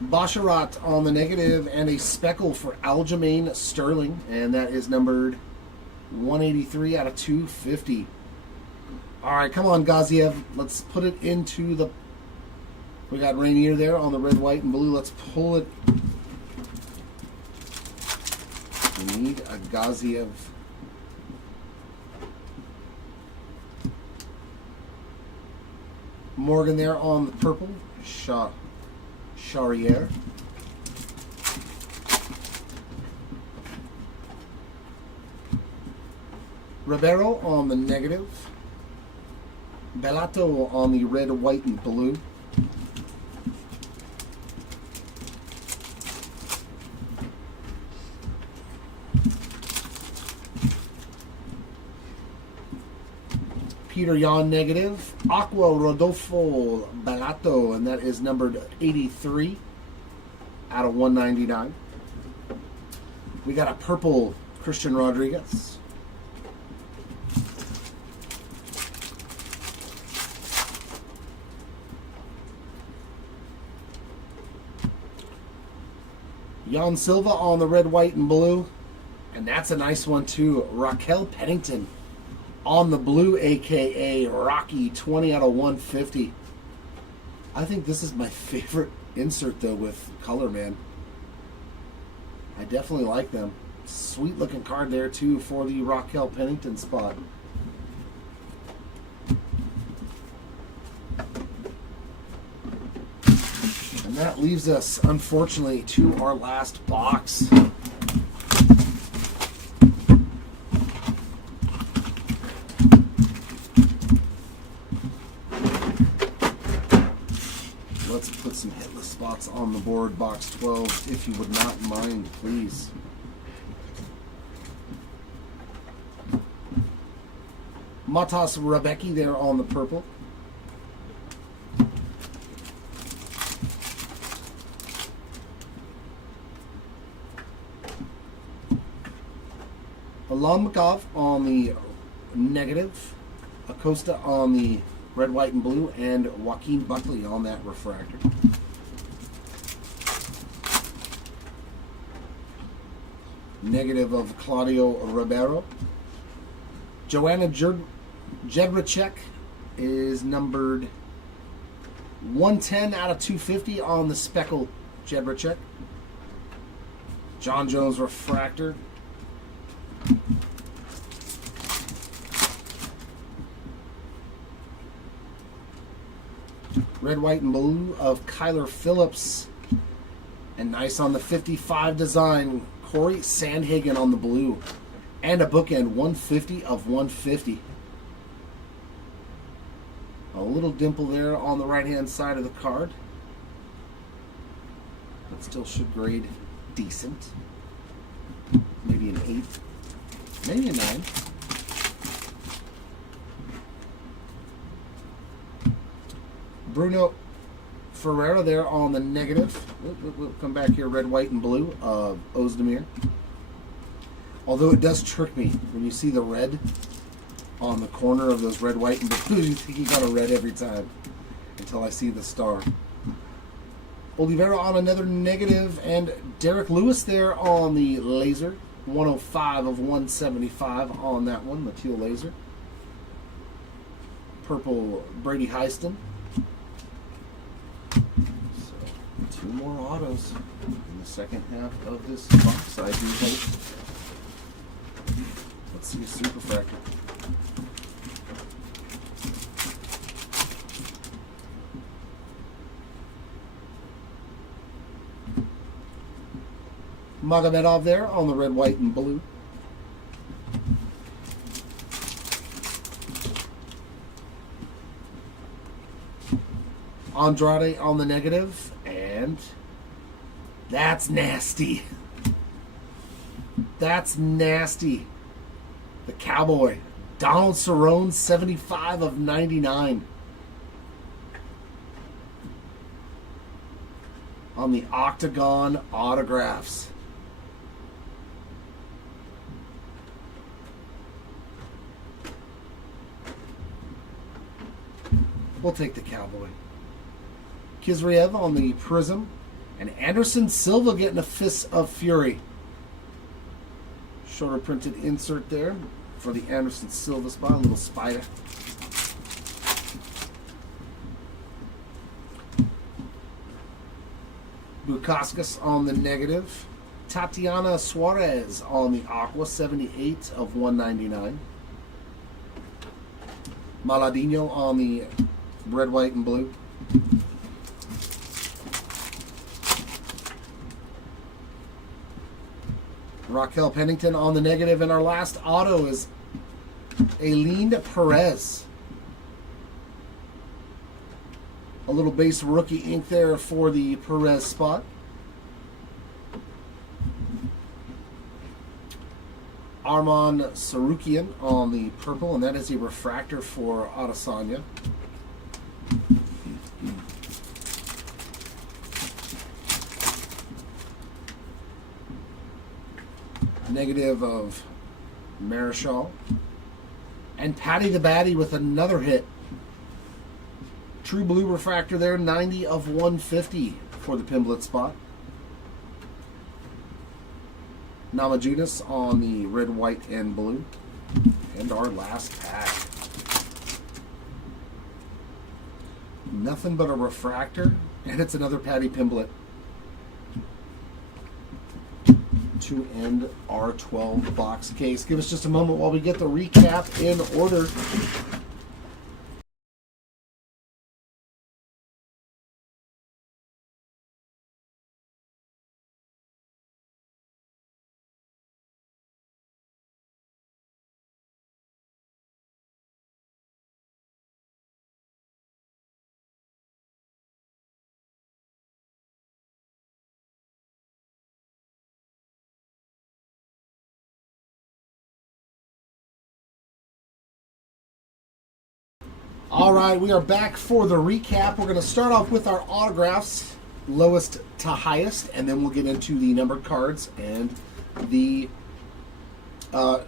Basharat on the negative, and a speckle for Aljamain Sterling, and that is numbered 183 out of 250. All right, come on, Gaziev. Let's put it into the... We got Rainier there on the red, white, and blue. Let's pull it. We need a Gaziev. Morgan there on the purple. Charriere. Ribeiro on the negative. Bellato on the red, white, and blue. Peter Yan negative. Aqua Rodolfo Bellato, and that is numbered 83 out of 199. We got a purple Christian Rodriguez. Jan Silva on the red, white, and blue. And that's a nice one too. Raquel Pennington on the blue, a.k.a. Rocky, 20 out of 150. I think this is my favorite insert, though, with color, man. I definitely like them. Sweet looking card there, too, for the Raquel Pennington spot. And that leaves us, unfortunately, to our last box. Let's put some hitless spots on the board. Box 12, if you would not mind, please. Matas Rebecki there on the purple. Alon Makov on the negative. Acosta on the red, white, and blue, and Joaquin Buckley on that refractor. Negative of Claudio Ribeiro. Joanna Jedrzejczyk is numbered 110 out of 250 on the speckle Jedrzejczyk. John Jones refractor. Red, white, and blue of Kyler Phillips. And nice on the 55 design, Corey Sandhagen on the blue. And a bookend, 150 of 150. A little dimple there on the right-hand side of the card. But still should grade decent. Maybe an 8. Maybe a 9. Bruno Ferreira there on the negative. We'll come back here, red, white, and blue of Ozdemir. Although it does trick me when you see the red on the corner of those red, white, and blue. You think you got a red every time until I see the star. Oliveira on another negative, and Derek Lewis there on the laser. 105 of 175 on that one, the teal laser. Purple Brady Heiston. So, 2 more autos in the second half of this box, I do hope. Let's see a superfractor. Magomedov there on the red, white, and blue. Andrade on the negative, and that's nasty. That's nasty. The Cowboy. Donald Cerrone, 75 of 99. On the Octagon autographs. We'll take the Cowboy. Kizriev on the Prism. And Anderson Silva getting a Fist of Fury. Shorter printed insert there for the Anderson Silva spot. A little spider. Bukauskas on the negative. Tatiana Suarez on the Aqua, 78 of 199. Maladino on the red, white, and blue. Raquel Pennington on the negative. And our last auto is Aileen Perez. A little base rookie ink there for the Perez spot. Arman Sarukian on the purple, and that is a refractor for Adesanya. Negative of Marichal. And Patty the Batty with another hit. True blue refractor there, 90 of 150 for the Pimblett spot. Namajunas on the red, white, and blue. And our last pack. Nothing but a refractor, and it's another Patty Pimblett. To end our 12 box case. Give us just a moment while we get the recap in order. All right, we are back for the recap. We're going to start off with our autographs, lowest to highest, and then we'll get into the numbered cards and the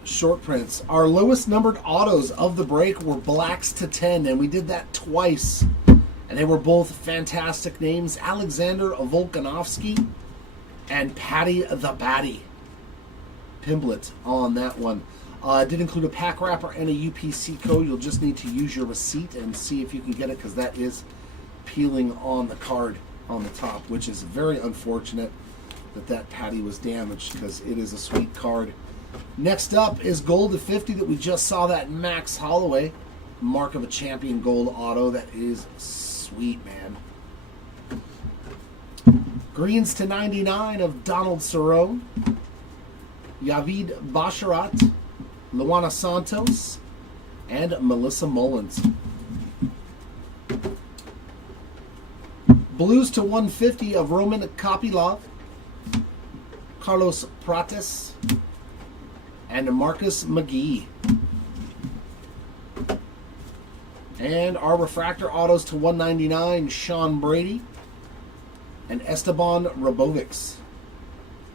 short prints. Our lowest numbered autos of the break were blacks to 10, and we did that twice. And they were both fantastic names, Alexander Volkanovski and Patty the Batty. Pimblett on that one. Did include a pack wrapper and a UPC code. You'll just need to use your receipt and see if you can get it, because that is peeling on the card on the top, which is very unfortunate. that patty was damaged, because it is a sweet card. Next up is gold to 50 that we just saw, that Max Holloway. Mark of a Champion gold auto. That is sweet, man. Greens to 99 of Donald Cerrone. Yavid Basharat, Luana Santos, and Melissa Mullins. Blues to 150 of Roman Kopylov, Carlos Prates, and Marcus McGee. And our refractor autos to 199, Sean Brady and Esteban Robovics.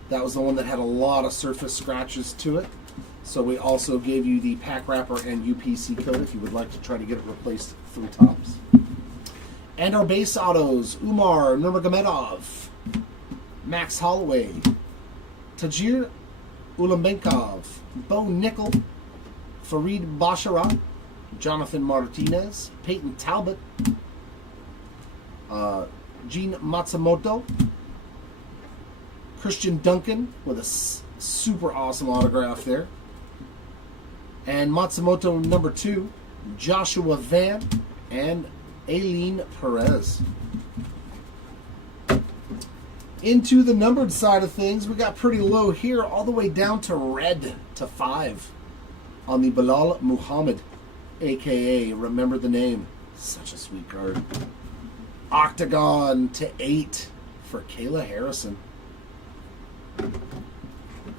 That was the one that had a lot of surface scratches to it. So we also gave you the pack wrapper and UPC code if you would like to try to get it replaced 3 tops. And our base autos, Umar Nurmagomedov, Max Holloway, Tajir Ulanbekov, Bo Nickel, Farid Basharat, Jonathan Martinez, Peyton Talbot, Gene Matsumoto, Christian Duncan with a super awesome autograph there, and Matsumoto number 2, Joshua Van, and Aileen Perez. Into the numbered side of things, we got pretty low here, all the way down to red to 5 on the Bilal Muhammad, aka Remember the Name. Such a sweet card. Octagon to 8 for Kayla Harrison.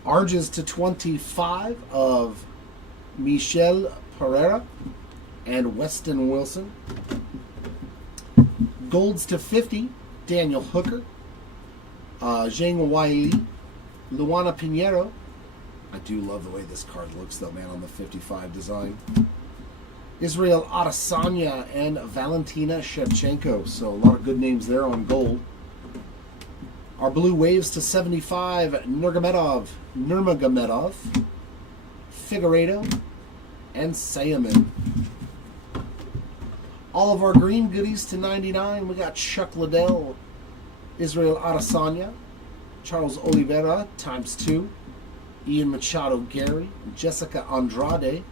Oranges to 25 of Michelle Pereira and Weston Wilson. Golds to 50, Daniel Hooker, Zhang Weili, Luana Pinheiro. I do love the way this card looks, though, man, on the 55 design. Israel Adesanya and Valentina Shevchenko. So a lot of good names there on gold. Our blue waves to 75, Nurmagomedov, Figueiredo, and Sayaman. All of our green goodies to 99, we got Chuck Liddell, Israel Adesanya, Charles Oliveira ×2, Ian Machado Gary, Jessica Andrade,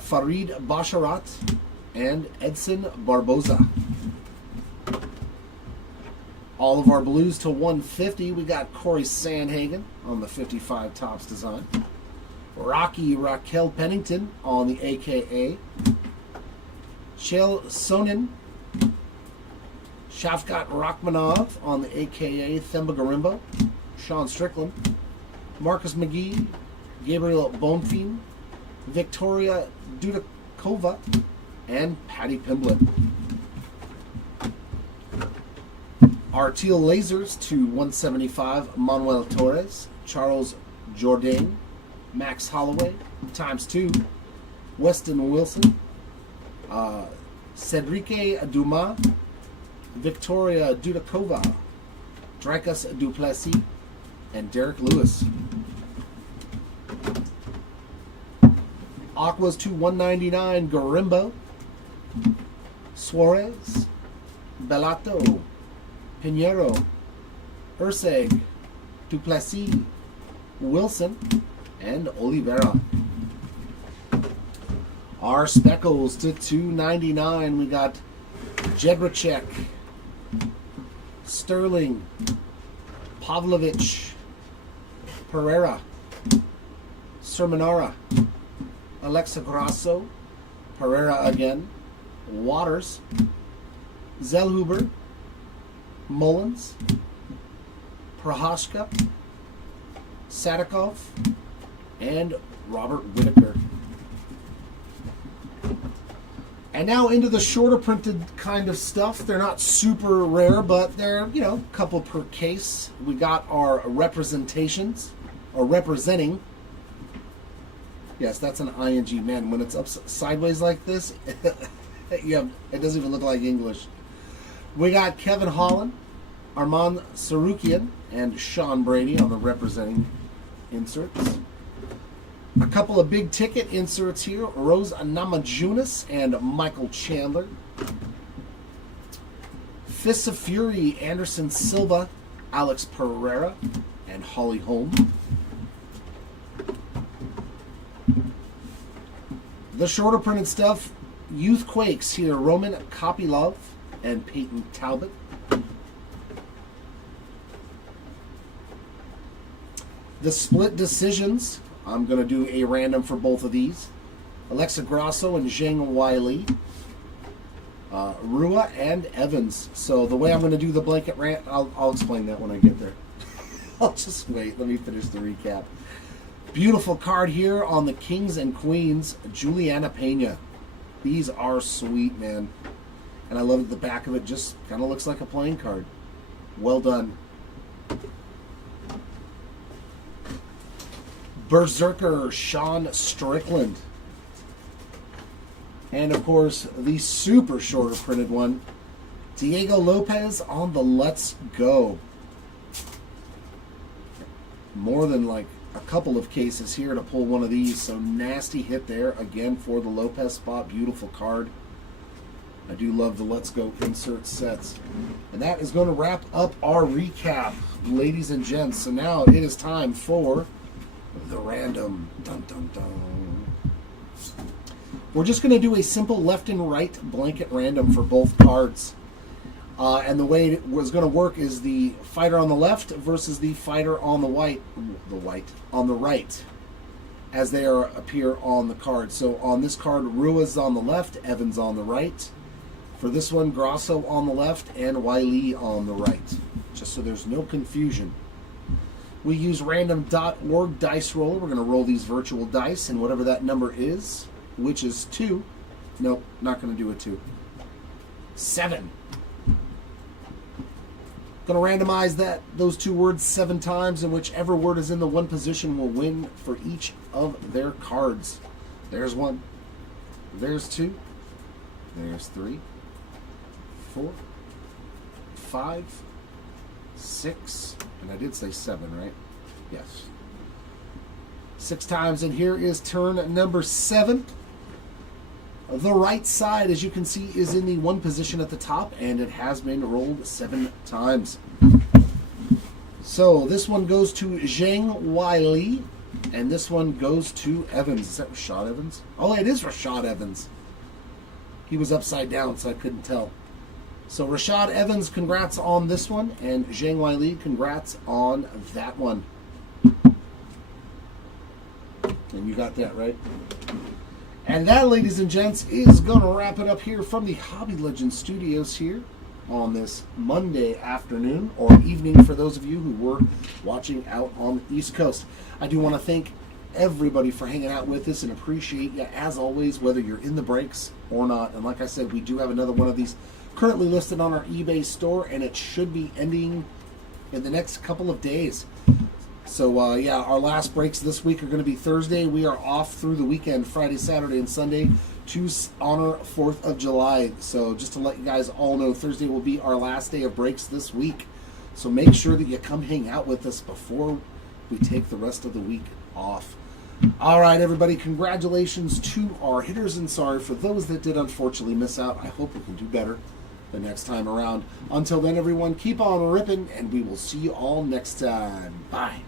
Farid Basharat, and Edson Barboza. All of our blues to 150, we got Corey Sandhagen on the 55 tops design, Rocky Raquel Pennington on the AKA, Chael Sonnen, Shavkat Rachmanov on the AKA Themba Garimbo, Sean Strickland, Marcus McGee, Gabriel Bonfim, Victoria Dudakova, and Patty Pimblett. Our teal lasers to 175, Manuel Torres, Charles Jourdain, Max Holloway ×2, Weston Wilson, Cedric Dumas, Victoria Dudakova, Dricus Duplessis, and Derek Lewis. Aquas to 199, Garimbo, Suarez, Bellato, Pinheiro, Urseg, Duplessis, Wilson, and Oliveira. Our speckles to 299, we got Jebracek, Sterling, Pavlovich, Pereira, Sermonara, Alexa Grasso, Pereira again, Waters, Zellhuber, Mullins, Prohaska, Sadikov, and Robert Whitaker. And now into the shorter printed kind of stuff. They're not super rare, but they're, you know, a couple per case. We got our representations, or representing. Yes, that's an ing, man. When it's up sideways like this, yeah, it doesn't even look like English. We got Kevin Holland, Armand Sarukian, and Sean Brady on the representing inserts. A couple of big ticket inserts here. Rose Namajunas and Michael Chandler. Fists of Fury, Anderson Silva, Alex Pereira, and Holly Holm. The shorter printed stuff, Youth Quakes here, Roman Kopylov and Peyton Talbot. The split decisions, I'm going to do a random for both of these. Alexa Grasso and Zheng Weili. Rua and Evans. So the way I'm going to do the blanket rant, I'll explain that when I get there. I'll just wait. Let me finish the recap. Beautiful card here on the Kings and Queens, Juliana Pena. These are sweet, man. And I love it. The back of it just kind of looks like a playing card. Well done. Berserker Sean Strickland. And, of course, the super shorter printed one, Diego Lopez on the Let's Go. More than like a couple of cases here to pull one of these. So nasty hit there again for the Lopez spot. Beautiful card. I do love the Let's Go insert sets. And that is going to wrap up our recap, ladies and gents. So now it is time for the random. Dun, dun, dun. We're just going to do a simple left and right blanket random for both cards. And the way it was going to work is the fighter on the left versus the fighter on the on the right, as they appear on the card. So on this card, Rua's on the left, Evans on the right. For this one, Grasso on the left and Weili on the right, just so there's no confusion. We use random.org dice roller. We're going to roll these virtual dice, and whatever that number is, which is 2. Nope, not going to do a 2. 7. Going to randomize those 2 words 7 times, and whichever word is in the one position will win for each of their cards. There's 1. There's 2. There's 3. 4. 5. 6. And I did say 7, right? Yes. 6 times, and here is turn number 7. The right side, as you can see, is in the one position at the top, and it has been rolled 7 times. So this one goes to Zheng Weili, and this one goes to Evans. Is that Rashad Evans? Oh, it is Rashad Evans. He was upside down, so I couldn't tell. So Rashad Evans, congrats on this one, and Zheng Weili, congrats on that one. And you got that, right? And that, ladies and gents, is going to wrap it up here from the Hobby Legends Studios here on this Monday afternoon or evening for those of you who were watching out on the East Coast. I do want to thank everybody for hanging out with us and appreciate you, as always, whether you're in the breaks or not. And like I said, we do have another one of these currently listed on our eBay store, and it should be ending in the next couple of days. So, yeah, our last breaks this week are going to be Thursday. We are off through the weekend, Friday, Saturday, and Sunday, to honor 4th of July. So just to let you guys all know, Thursday will be our last day of breaks this week. So make sure that you come hang out with us before we take the rest of the week off. All right, everybody, congratulations to our hitters, and sorry for those that did unfortunately miss out. I hope we can do better the next time around. Until then, everyone, keep on ripping, and we will see you all next time. Bye.